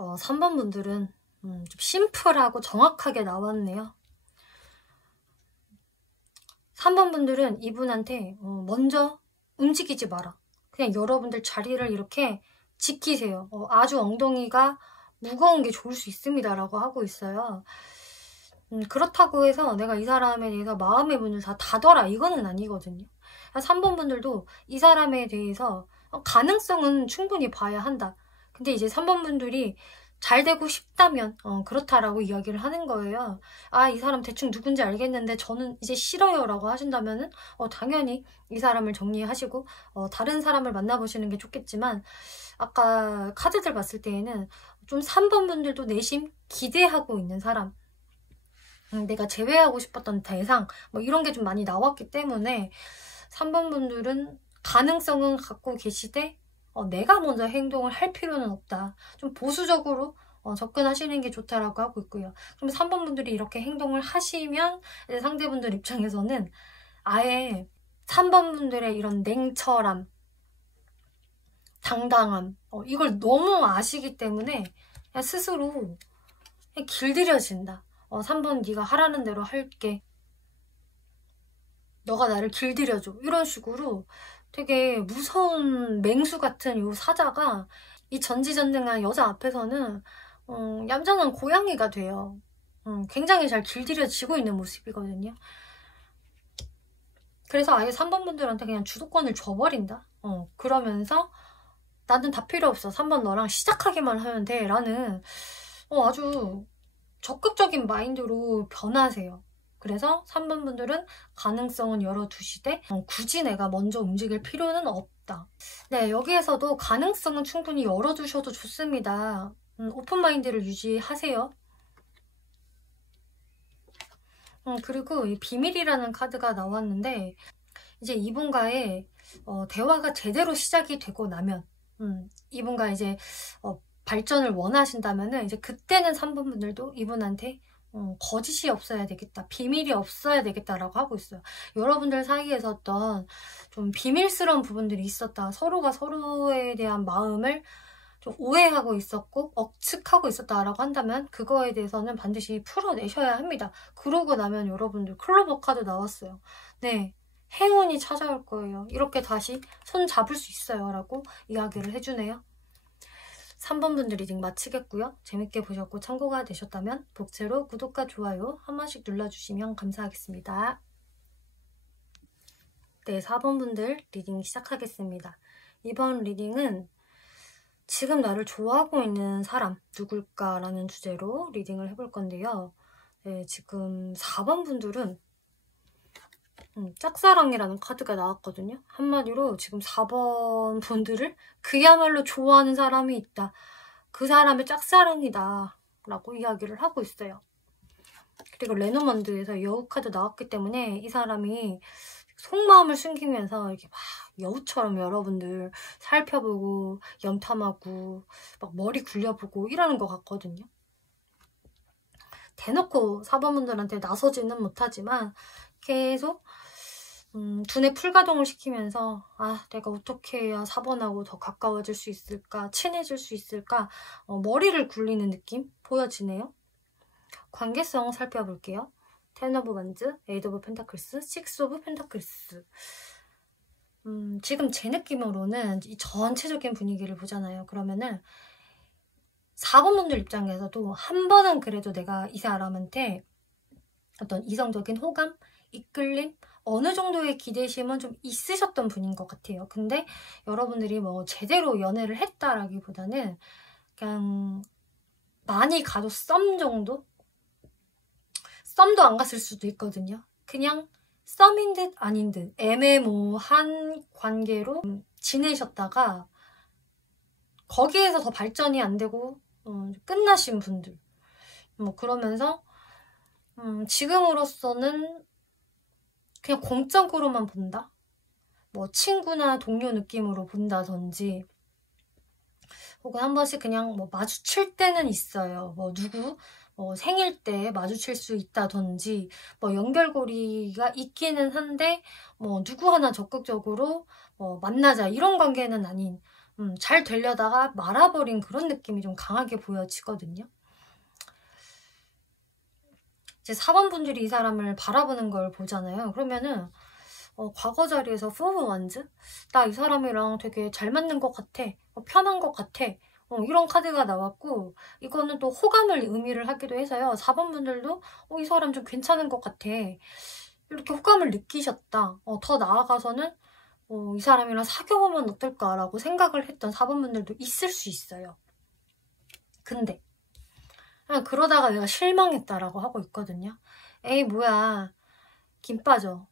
3번 분들은 좀 심플하고 정확하게 나왔네요. 3번 분들은 이분한테 먼저 움직이지 마라. 그냥 여러분들 자리를 이렇게 지키세요. 아주 엉덩이가 무거운 게 좋을 수 있습니다 라고 하고 있어요. 그렇다고 해서 내가 이 사람에 대해서 마음의 문을 다 닫아라 이거는 아니거든요. 3번 분들도 이 사람에 대해서 가능성은 충분히 봐야 한다. 근데 이제 3번 분들이 잘 되고 싶다면 그렇다라고 이야기를 하는 거예요. 아, 이 사람 대충 누군지 알겠는데 저는 이제 싫어요 라고 하신다면은 당연히 이 사람을 정리하시고 다른 사람을 만나보시는 게 좋겠지만, 아까 카드들 봤을 때에는 좀 3번 분들도 내심 기대하고 있는 사람, 내가 제외하고 싶었던 대상 뭐 이런 게 좀 많이 나왔기 때문에 3번 분들은 가능성은 갖고 계시되 내가 먼저 행동을 할 필요는 없다. 좀 보수적으로 접근하시는 게 좋다라고 하고 있고요. 그럼 3번 분들이 이렇게 행동을 하시면 이제 상대분들 입장에서는 아예 3번 분들의 이런 냉철함, 당당함 이걸 너무 아시기 때문에 그냥 스스로 그냥 길들여진다. 3번 네가 하라는 대로 할게. 너가 나를 길들여줘. 이런 식으로 되게 무서운 맹수 같은 요 사자가 이 전지전능한 여자 앞에서는 얌전한 고양이가 돼요. 굉장히 잘 길들여지고 있는 모습이거든요. 그래서 아예 3번 분들한테 그냥 주도권을 줘버린다. 그러면서 나는 다 필요 없어. 3번 너랑 시작하기만 하면 돼. 라는 아주 적극적인 마인드로 변하세요. 그래서 3번 분들은 가능성은 열어두시되 굳이 내가 먼저 움직일 필요는 없다. 네, 여기에서도 가능성은 충분히 열어두셔도 좋습니다. 오픈마인드를 유지하세요. 그리고 이 비밀이라는 카드가 나왔는데 이제 이분과의 대화가 제대로 시작이 되고 나면 이분과 이제 발전을 원하신다면은 이제 그때는 3번 분들도 이분한테 거짓이 없어야 되겠다, 비밀이 없어야 되겠다라고 하고 있어요. 여러분들 사이에서 어떤 좀 비밀스러운 부분들이 있었다, 서로가 서로에 대한 마음을 좀 오해하고 있었고 억측하고 있었다라고 한다면 그거에 대해서는 반드시 풀어내셔야 합니다. 그러고 나면 여러분들 클로버 카드 나왔어요. 네, 행운이 찾아올 거예요. 이렇게 다시 손 잡을 수 있어요 라고 이야기를 해주네요. 3번 분들 리딩 마치겠고요. 재밌게 보셨고 참고가 되셨다면 복채로 구독과 좋아요 한 번씩 눌러주시면 감사하겠습니다. 네, 4번 분들 리딩 시작하겠습니다. 이번 리딩은 지금 나를 좋아하고 있는 사람 누굴까라는 주제로 리딩을 해볼 건데요. 네, 지금 4번 분들은 짝사랑이라는 카드가 나왔거든요. 한마디로 지금 4번 분들을 그야말로 좋아하는 사람이 있다. 그 사람의 짝사랑이다 라고 이야기를 하고 있어요. 그리고 레노먼드에서 여우 카드 나왔기 때문에 이 사람이 속마음을 숨기면서 이렇게 막 여우처럼 여러분들 살펴보고 염탐하고 막 머리 굴려보고 이러는 것 같거든요. 대놓고 4번 분들한테 나서지는 못하지만 계속 두뇌 풀가동을 시키면서 내가 어떻게 해야 4번하고 더 가까워질 수 있을까, 친해질 수 있을까 머리를 굴리는 느낌 보여지네요. 관계성 살펴볼게요. 텐 오브 반즈, 에이드 오브 펜타클스, 식스 오브 펜타클스. 지금 제 느낌으로는 이 전체적인 분위기를 보잖아요. 그러면은 4번 분들 입장에서도 한 번은 그래도 내가 이 사람한테 어떤 이성적인 호감, 이끌림, 어느 정도의 기대심은 좀 있으셨던 분인 것 같아요. 근데 여러분들이 뭐 제대로 연애를 했다라기보다는 그냥 많이 가도 썸 정도? 썸도 안 갔을 수도 있거든요. 그냥 썸인 듯 아닌 듯 애매모호한 관계로 지내셨다가 거기에서 더 발전이 안 되고 끝나신 분들, 뭐 그러면서 지금으로서는 그냥 공적으로만 본다? 뭐 친구나 동료 느낌으로 본다든지, 혹은 한 번씩 그냥 뭐 마주칠 때는 있어요. 뭐 누구 생일 때 마주칠 수 있다든지, 뭐 연결고리가 있기는 한데 뭐 누구 하나 적극적으로 만나자 이런 관계는 아닌 잘 되려다가 말아버린 그런 느낌이 좀 강하게 보여지거든요. 이제 4번분들이 이 사람을 바라보는 걸 보잖아요. 그러면은 과거 자리에서 포 오브 원즈? 나 이 사람이랑 되게 잘 맞는 것 같아. 편한 것 같아. 이런 카드가 나왔고, 이거는 또 호감을 의미를 하기도 해서요. 4번분들도 이 사람 좀 괜찮은 것 같아. 이렇게 호감을 느끼셨다. 더 나아가서는 이 사람이랑 사귀어보면 어떨까라고 생각을 했던 4번분들도 있을 수 있어요. 근데 그냥 그러다가 내가 실망했다라고 하고 있거든요. 에이 뭐야, 김 빠져.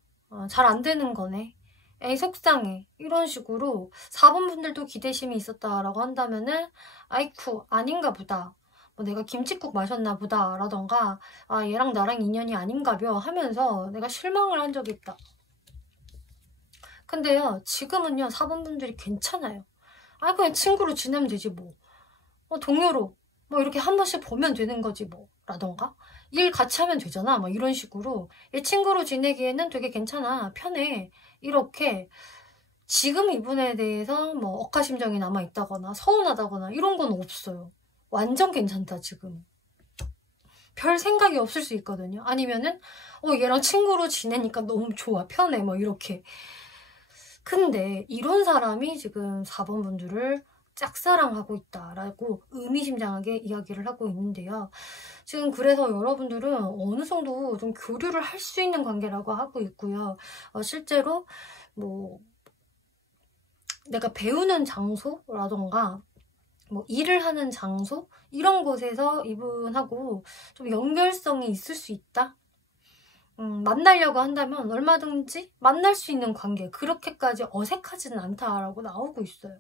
잘 안 되는 거네. 에이 속상해. 이런 식으로 4번분들도 기대심이 있었다라고 한다면은 아이쿠 아닌가 보다. 뭐 내가 김칫국 마셨나 보다 라던가 얘랑 나랑 인연이 아닌가벼 하면서 내가 실망을 한 적이 있다. 근데요 지금은요 4번분들이 괜찮아요. 그냥 친구로 지내면 되지 뭐. 동료로 뭐 이렇게 한 번씩 보면 되는 거지 뭐 라던가 일 같이 하면 되잖아 뭐 이런 식으로 얘 친구로 지내기에는 되게 괜찮아 편해 이렇게 지금 이분에 대해서 뭐 억하심정이 남아있다거나 서운하다거나 이런 건 없어요. 완전 괜찮다 지금. 별 생각이 없을 수 있거든요. 아니면은 얘랑 친구로 지내니까 너무 좋아 편해 뭐 이렇게. 근데 이런 사람이 지금 4번분들을 짝사랑하고 있다라고 의미심장하게 이야기를 하고 있는데요. 지금 그래서 여러분들은 어느 정도 좀 교류를 할 수 있는 관계라고 하고 있고요. 실제로 뭐 내가 배우는 장소라던가 뭐 일을 하는 장소 이런 곳에서 이분하고 좀 연결성이 있을 수 있다. 만나려고 한다면 얼마든지 만날 수 있는 관계 그렇게까지 어색하지는 않다라고 나오고 있어요.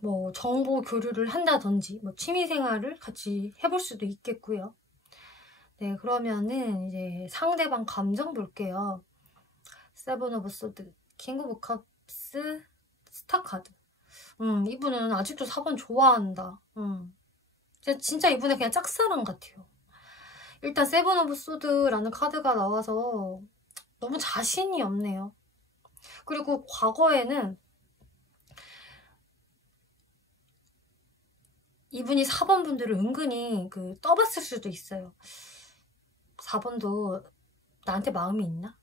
뭐 정보 교류를 한다든지 뭐 취미생활을 같이 해볼 수도 있겠고요. 네, 그러면은 이제 상대방 감정 볼게요. 세븐 오브 소드, 킹 오브 컵스, 스타 카드. 이분은 아직도 4번 좋아한다. 진짜 이분은 그냥 짝사랑 같아요. 일단 세븐 오브 소드라는 카드가 나와서 너무 자신이 없네요. 그리고 과거에는 이분이 4번분들을 은근히 떠봤을 수도 있어요. 4번도 나한테 마음이 있나?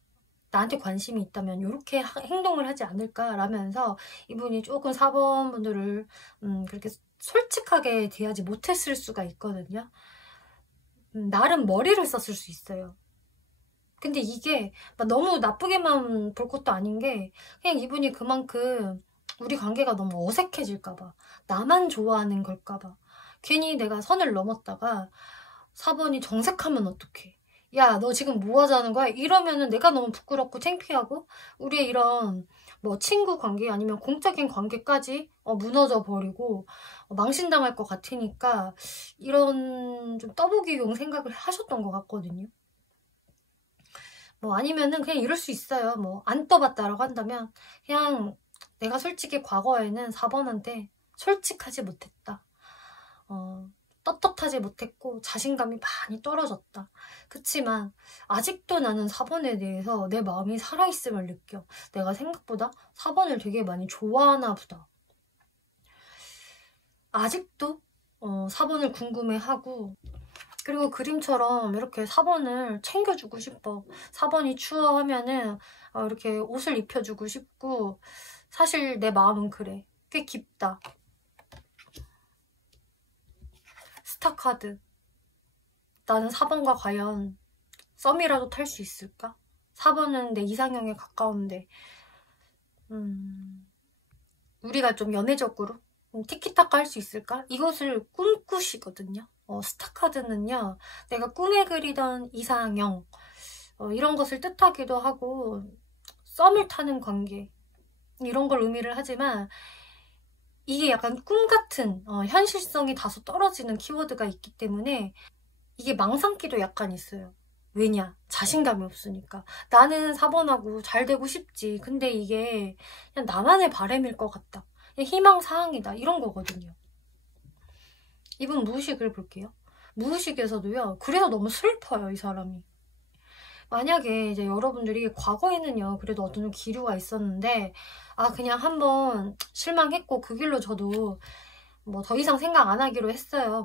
나한테 관심이 있다면 이렇게 행동을 하지 않을까? 라면서 이분이 조금 4번분들을 그렇게 솔직하게 대하지 못했을 수가 있거든요. 나름 머리를 썼을 수 있어요. 근데 이게 너무 나쁘게만 볼 것도 아닌 게 그냥 이분이 그만큼 우리 관계가 너무 어색해질까봐 나만 좋아하는 걸까봐 괜히 내가 선을 넘었다가 4번이 정색하면 어떡해. 야, 너 지금 뭐 하자는 거야? 이러면은 내가 너무 부끄럽고 창피하고 우리의 이런 뭐 친구 관계 아니면 공적인 관계까지 무너져 버리고 망신당할 것 같으니까 이런 좀 떠보기용 생각을 하셨던 것 같거든요. 뭐 아니면은 그냥 이럴 수 있어요. 뭐 안 떠봤다라고 한다면 그냥 내가 솔직히 과거에는 4번한테 솔직하지 못했다. 떳떳하지 못했고 자신감이 많이 떨어졌다. 그치만 아직도 나는 4번에 대해서 내 마음이 살아있음을 느껴. 내가 생각보다 4번을 되게 많이 좋아하나 보다. 아직도 4번을 궁금해하고 그리고 그림처럼 이렇게 4번을 챙겨주고 싶어. 4번이 추워하면은 이렇게 옷을 입혀주고 싶고 사실 내 마음은 그래. 꽤 깊다. 스타카드. 나는 4번과 과연 썸이라도 탈 수 있을까? 4번은 내 이상형에 가까운데 우리가 좀 연애적으로 티키타카 할 수 있을까? 이것을 꿈꾸시거든요. 스타카드는요. 내가 꿈에 그리던 이상형 이런 것을 뜻하기도 하고 썸을 타는 관계 이런 걸 의미를 하지만 이게 약간 꿈같은 현실성이 다소 떨어지는 키워드가 있기 때문에 이게 망상기도 약간 있어요. 왜냐? 자신감이 없으니까. 나는 4번하고 잘 되고 싶지. 근데 이게 그냥 나만의 바람일 것 같다. 그냥 희망사항이다. 이런 거거든요. 이분 무의식을 볼게요. 무의식에서도요. 그래서 너무 슬퍼요. 이 사람이. 만약에 이제 여러분들이 과거에는요, 그래도 어떤 좀 기류가 있었는데, 그냥 한번 실망했고, 그 길로 저도 뭐 더 이상 생각 안 하기로 했어요.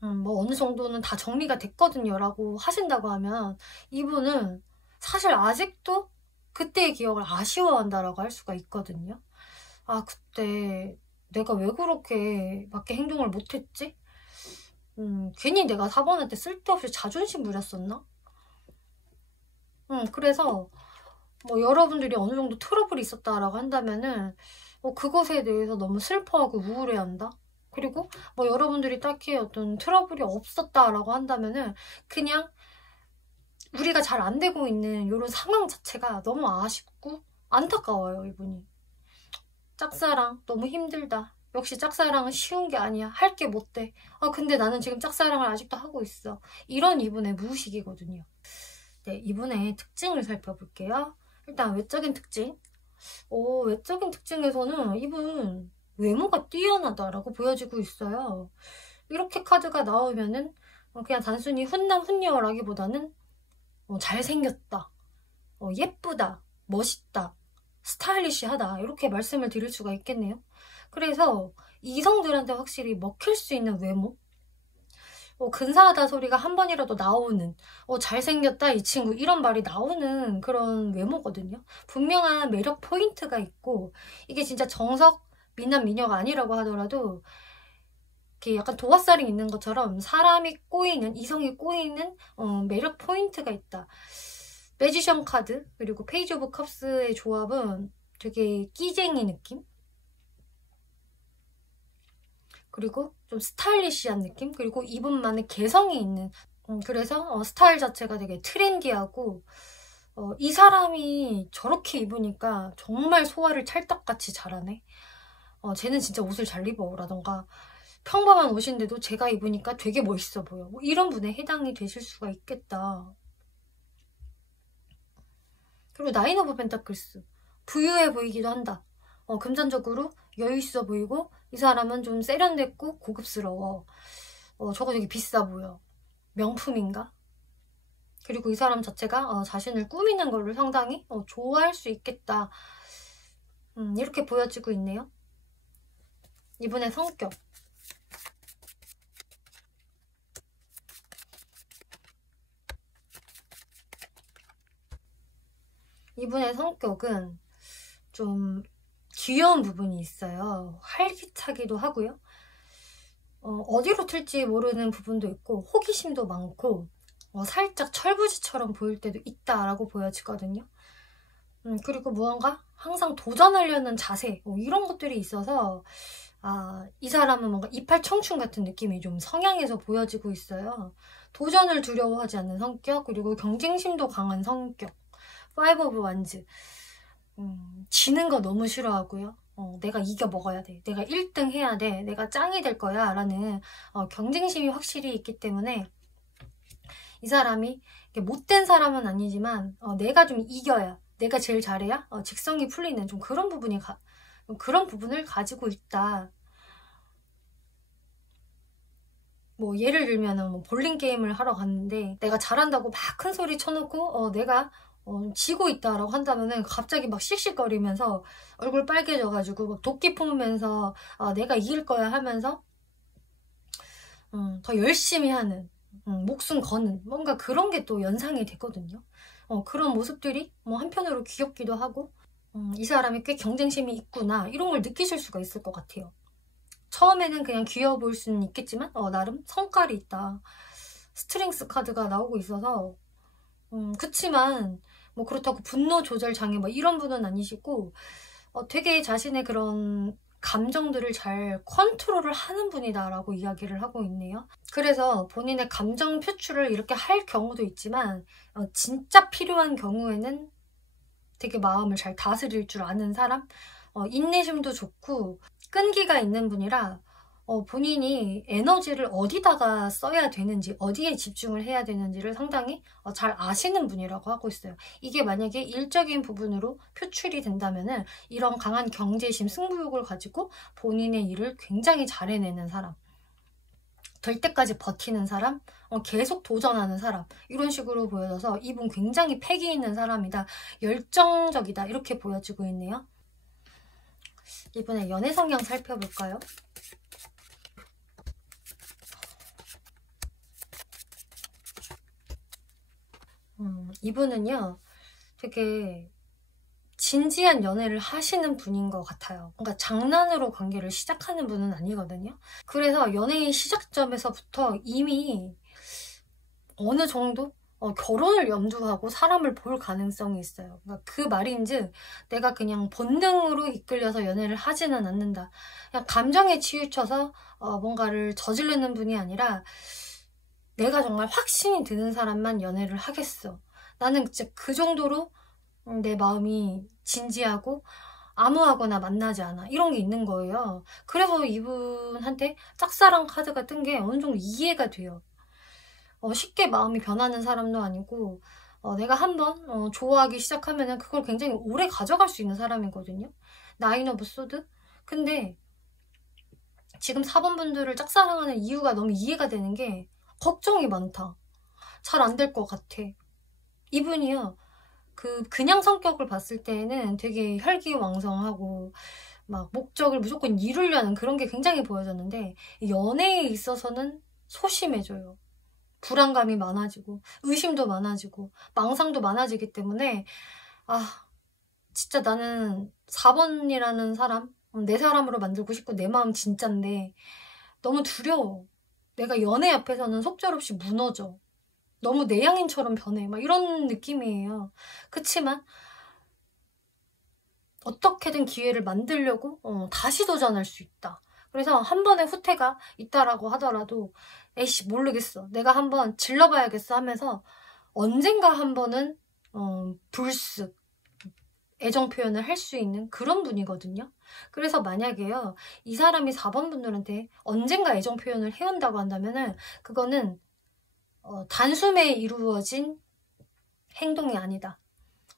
뭐 어느 정도는 다 정리가 됐거든요. 라고 하신다고 하면, 이분은 사실 아직도 그때의 기억을 아쉬워한다라고 할 수가 있거든요. 그때 내가 왜 그렇게 맞게 행동을 못했지? 괜히 내가 4번한테 쓸데없이 자존심 부렸었나? 그래서 뭐 여러분들이 어느 정도 트러블이 있었다라고 한다면은 그것에 대해서 너무 슬퍼하고 우울해한다. 그리고 뭐 여러분들이 딱히 어떤 트러블이 없었다라고 한다면은 그냥 우리가 잘 안 되고 있는 이런 상황 자체가 너무 아쉽고 안타까워요. 이분이 짝사랑 너무 힘들다. 역시 짝사랑은 쉬운 게 아니야. 할 게 못 돼. 근데 나는 지금 짝사랑을 아직도 하고 있어. 이런 이분의 무의식이거든요. 네, 이분의 특징을 살펴볼게요. 일단 외적인 특징. 외적인 특징에서는 이분 외모가 뛰어나다라고 보여지고 있어요. 이렇게 카드가 나오면은 그냥 단순히 훈남 훈녀라기보다는 잘생겼다, 예쁘다, 멋있다, 스타일리시하다 이렇게 말씀을 드릴 수가 있겠네요. 그래서 이성들한테 확실히 먹힐 수 있는 외모, 근사하다 소리가 한 번이라도 나오는, 잘생겼다 이 친구 이런 말이 나오는 그런 외모거든요. 분명한 매력 포인트가 있고, 이게 진짜 정석 미남 미녀가 아니라고 하더라도 이렇게 약간 도화살이 있는 것처럼 사람이 꼬이는, 이성이 꼬이는 매력 포인트가 있다. 매지션 카드 그리고 페이지 오브 컵스의 조합은 되게 끼쟁이 느낌, 그리고 좀 스타일리시한 느낌, 그리고 이분만의 개성이 있는, 그래서 스타일 자체가 되게 트렌디하고, 이 사람이 저렇게 입으니까 정말 소화를 찰떡같이 잘하네, 쟤는 진짜 옷을 잘 입어 라던가, 평범한 옷인데도 제가 입으니까 되게 멋있어 보여, 뭐 이런 분에 해당이 되실 수가 있겠다. 그리고 나인 오브 펜타클스, 부유해 보이기도 한다. 금전적으로 여유 있어 보이고, 이 사람은 좀 세련됐고 고급스러워. 저거 되게 비싸 보여. 명품인가? 그리고 이 사람 자체가 자신을 꾸미는 거를 상당히 좋아할 수 있겠다. 이렇게 보여지고 있네요. 이분의 성격. 이분의 성격은 좀 귀여운 부분이 있어요. 활기차기도 하고요. 어디로 튈지 모르는 부분도 있고, 호기심도 많고, 살짝 철부지처럼 보일 때도 있다라고 보여지거든요. 그리고 무언가 항상 도전하려는 자세, 이런 것들이 있어서 이 사람은 뭔가 이팔 청춘 같은 느낌이 좀 성향에서 보여지고 있어요. 도전을 두려워하지 않는 성격, 그리고 경쟁심도 강한 성격. 파이브 오브 완즈. 지는 거 너무 싫어하고요. 내가 이겨 먹어야 돼. 내가 1등 해야 돼. 내가 짱이 될 거야. 라는 경쟁심이 확실히 있기 때문에 이 사람이 못된 사람은 아니지만 내가 좀 이겨야, 내가 제일 잘해야 직성이 풀리는 좀 그런 그런 부분을 가지고 있다. 뭐 예를 들면 뭐 볼링 게임을 하러 갔는데 내가 잘한다고 막 큰 소리 쳐놓고 내가 지고 있다라고 한다면은 갑자기 막 씩씩거리면서 얼굴 빨개져가지고 막 도끼 품으면서 내가 이길 거야 하면서 더 열심히 하는, 목숨 거는 뭔가 그런 게 또 연상이 되거든요. 그런 모습들이 뭐 한편으로 귀엽기도 하고, 이 사람이 꽤 경쟁심이 있구나 이런 걸 느끼실 수가 있을 것 같아요. 처음에는 그냥 귀여워 보일 수는 있겠지만 나름 성깔이 있다. 스트렝스 카드가 나오고 있어서 그치만 뭐 그렇다고 분노 조절 장애 뭐 이런 분은 아니시고 되게 자신의 그런 감정들을 잘 컨트롤을 하는 분이다라고 이야기를 하고 있네요. 그래서 본인의 감정 표출을 이렇게 할 경우도 있지만 진짜 필요한 경우에는 되게 마음을 잘 다스릴 줄 아는 사람, 인내심도 좋고 끈기가 있는 분이라 본인이 에너지를 어디다가 써야 되는지, 어디에 집중을 해야 되는지를 상당히 잘 아시는 분이라고 하고 있어요. 이게 만약에 일적인 부분으로 표출이 된다면은 이런 강한 경제심, 승부욕을 가지고 본인의 일을 굉장히 잘 해내는 사람. 될 때까지 버티는 사람, 계속 도전하는 사람, 이런 식으로 보여져서 이분 굉장히 패기 있는 사람이다, 열정적이다, 이렇게 보여지고 있네요. 이분의 연애 성향 살펴볼까요? 이분은요 되게 진지한 연애를 하시는 분인 것 같아요. 그러니까 장난으로 관계를 시작하는 분은 아니거든요. 그래서 연애의 시작점에서부터 이미 어느 정도 결혼을 염두하고 사람을 볼 가능성이 있어요. 그러니까 그 말인즉 내가 그냥 본능으로 이끌려서 연애를 하지는 않는다. 그냥 감정에 치우쳐서 뭔가를 저지르는 분이 아니라 내가 정말 확신이 드는 사람만 연애를 하겠어. 나는 진짜 그 정도로 내 마음이 진지하고 아무하거나 만나지 않아, 이런 게 있는 거예요. 그래서 이분한테 짝사랑 카드가 뜬 게 어느 정도 이해가 돼요. 쉽게 마음이 변하는 사람도 아니고 내가 한번 좋아하기 시작하면 그걸 굉장히 오래 가져갈 수 있는 사람이거든요. 나인 오브 소드. 근데 지금 4번 분들을 짝사랑하는 이유가 너무 이해가 되는 게 걱정이 많다, 잘 안 될 것 같아. 이분이요 그냥 성격을 봤을 때는 되게 혈기왕성하고 막 목적을 무조건 이루려는 그런 게 굉장히 보여졌는데, 연애에 있어서는 소심해져요. 불안감이 많아지고 의심도 많아지고 망상도 많아지기 때문에 진짜 나는 4번이라는 사람 내 사람으로 만들고 싶고 내 마음 진짠데 너무 두려워. 내가 연애 앞에서는 속절없이 무너져. 너무 내향인처럼 변해. 막 이런 느낌이에요. 그치만 어떻게든 기회를 만들려고 다시 도전할 수 있다. 그래서 한 번의 후퇴가 있다라고 하더라도 에이씨 모르겠어, 내가 한번 질러봐야겠어 하면서 언젠가 한 번은 불쑥 애정 표현을 할 수 있는 그런 분이거든요. 그래서 만약에요 이 사람이 4번 분들한테 언젠가 애정 표현을 해온다고 한다면은 그거는 단숨에 이루어진 행동이 아니다.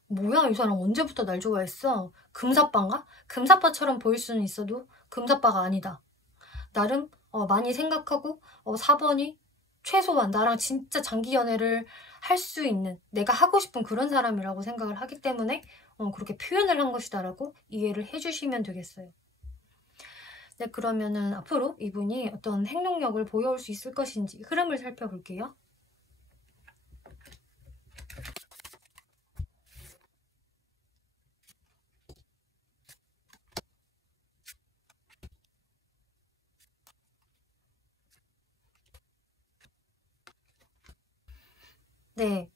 뭐야 이 사람 언제부터 날 좋아했어? 금사빠인가? 금사빠처럼 보일 수는 있어도 금사빠가 아니다. 나름 많이 생각하고 4번이 최소한 나랑 진짜 장기 연애를 할 수 있는, 내가 하고 싶은 그런 사람이라고 생각을 하기 때문에 그렇게 표현을 한 것이다 라고 이해를 해주시면 되겠어요. 네, 그러면은 앞으로 이분이 어떤 행동력을 보여올 수 있을 것인지 흐름을 살펴볼게요. 네,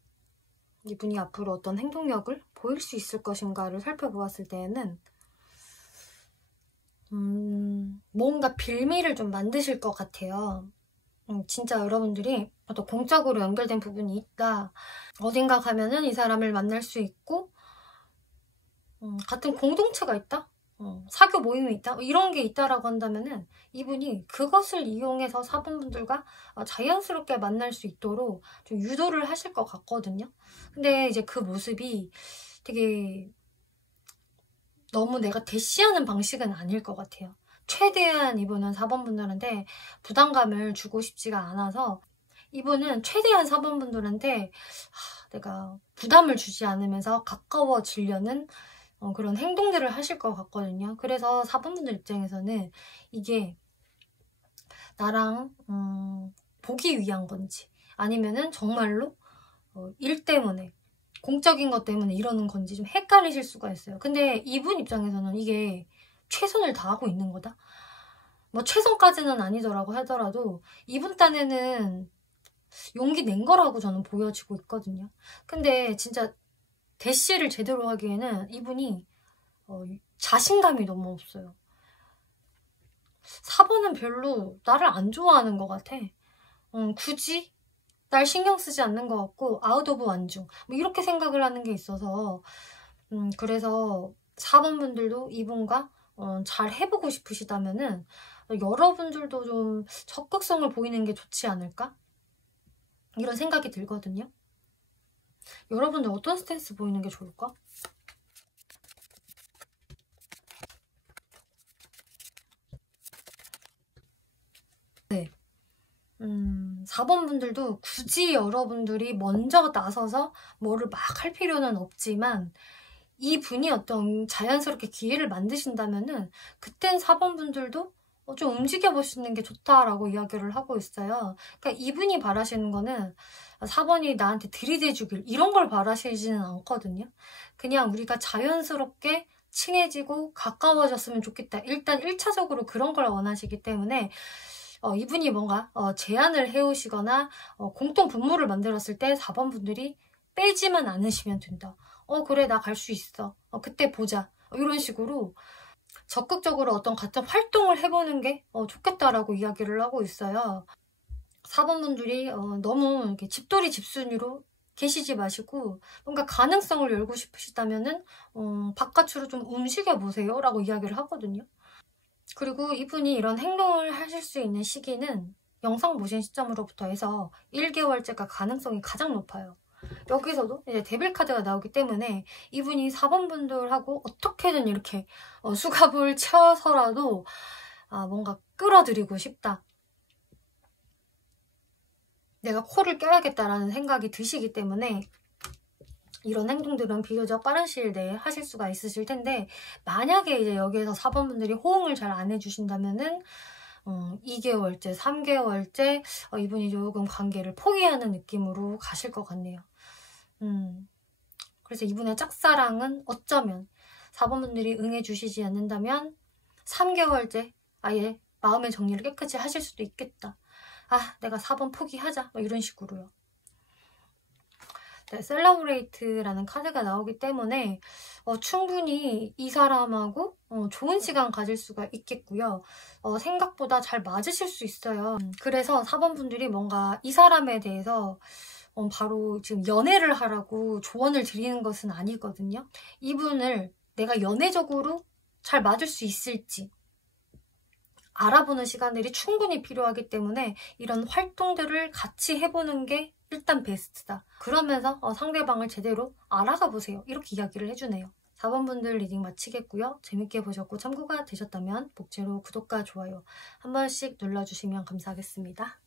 이분이 앞으로 어떤 행동력을 보일 수 있을 것인가를 살펴보았을 때에는 뭔가 빌미를 좀 만드실 것 같아요. 진짜 여러분들이 어떤 공적으로 연결된 부분이 있다, 어딘가 가면은 이 사람을 만날 수 있고 같은 공동체가 있다, 사교 모임이 있다, 이런 게 있다라고 한다면은 이분이 그것을 이용해서 4번 분들과 자연스럽게 만날 수 있도록 좀 유도를 하실 것 같거든요. 근데 이제 그 모습이 되게 너무 내가 대시하는 방식은 아닐 것 같아요. 최대한 이분은 4번 분들한테 부담감을 주고 싶지가 않아서 이분은 최대한 4번 분들한테 내가 부담을 주지 않으면서 가까워지려는 그런 행동들을 하실 것 같거든요. 그래서 4번 분들 입장에서는 이게 나랑 보기 위한 건지 아니면은 정말로 일 때문에 공적인 것 때문에 이러는 건지 좀 헷갈리실 수가 있어요. 근데 이분 입장에서는 이게 최선을 다하고 있는 거다, 뭐 최선까지는 아니더라고 하더라도 이분 딴에는 용기 낸 거라고 저는 보여지고 있거든요. 근데 진짜 대시를 제대로 하기에는 이분이 자신감이 너무 없어요. 4번은 별로 나를 안 좋아하는 것 같아. 굳이 날 신경 쓰지 않는 것 같고 아웃 오브 완중 뭐 이렇게 생각을 하는 게 있어서 그래서 4번 분들도 이분과 잘 해보고 싶으시다면은 여러분들도 좀 적극성을 보이는 게 좋지 않을까? 이런 생각이 들거든요. 여러분들 어떤 스탠스 보이는 게 좋을까? 네. 4번 분들도 굳이 여러분들이 먼저 나서서 뭐를 막 할 필요는 없지만 이분이 어떤 자연스럽게 기회를 만드신다면은 그땐 4번 분들도 좀 움직여 보시는 게 좋다라고 이야기를 하고 있어요. 그러니까 이분이 바라시는 거는 4번이 나한테 들이대주길 이런 걸 바라시지는 않거든요. 그냥 우리가 자연스럽게 친해지고 가까워졌으면 좋겠다. 일단 1차적으로 그런 걸 원하시기 때문에 이분이 뭔가 제안을 해오시거나 공통 분모를 만들었을 때 4번 분들이 빼지만 않으시면 된다. 그래 나 갈 수 있어. 그때 보자. 이런 식으로 적극적으로 어떤 같은 활동을 해보는 게 좋겠다라고 이야기를 하고 있어요. 4번 분들이 너무 이렇게 집돌이 집순이로 계시지 마시고 뭔가 가능성을 열고 싶으시다면은 바깥으로 좀 움직여 보세요 라고 이야기를 하거든요. 그리고 이분이 이런 행동을 하실 수 있는 시기는 영상 보신 시점으로부터 해서 1개월째가 가능성이 가장 높아요. 여기서도 이제 데빌 카드가 나오기 때문에 이분이 4번 분들하고 어떻게든 이렇게 수갑을 채워서라도 뭔가 끌어들이고 싶다. 내가 코를 껴야겠다라는 생각이 드시기 때문에 이런 행동들은 비교적 빠른 시일 내에 하실 수가 있으실 텐데 만약에 이제 여기에서 4번 분들이 호응을 잘 안 해주신다면은 2개월째, 3개월째 이분이 조금 관계를 포기하는 느낌으로 가실 것 같네요. 그래서 이분의 짝사랑은 어쩌면 4번 분들이 응해주시지 않는다면 3개월째 아예 마음의 정리를 깨끗이 하실 수도 있겠다. 내가 4번 포기하자. 이런 식으로요. 네, 셀러브레이트라는 카드가 나오기 때문에 충분히 이 사람하고 좋은 시간 가질 수가 있겠고요. 생각보다 잘 맞으실 수 있어요. 그래서 4번 분들이 뭔가 이 사람에 대해서 바로 지금 연애를 하라고 조언을 드리는 것은 아니거든요. 이분을 내가 연애적으로 잘 맞을 수 있을지 알아보는 시간들이 충분히 필요하기 때문에 이런 활동들을 같이 해보는 게 일단 베스트다. 그러면서 상대방을 제대로 알아가 보세요. 이렇게 이야기를 해주네요. 4번 분들 리딩 마치겠고요. 재밌게 보셨고 참고가 되셨다면 복제로 구독과 좋아요 한 번씩 눌러주시면 감사하겠습니다.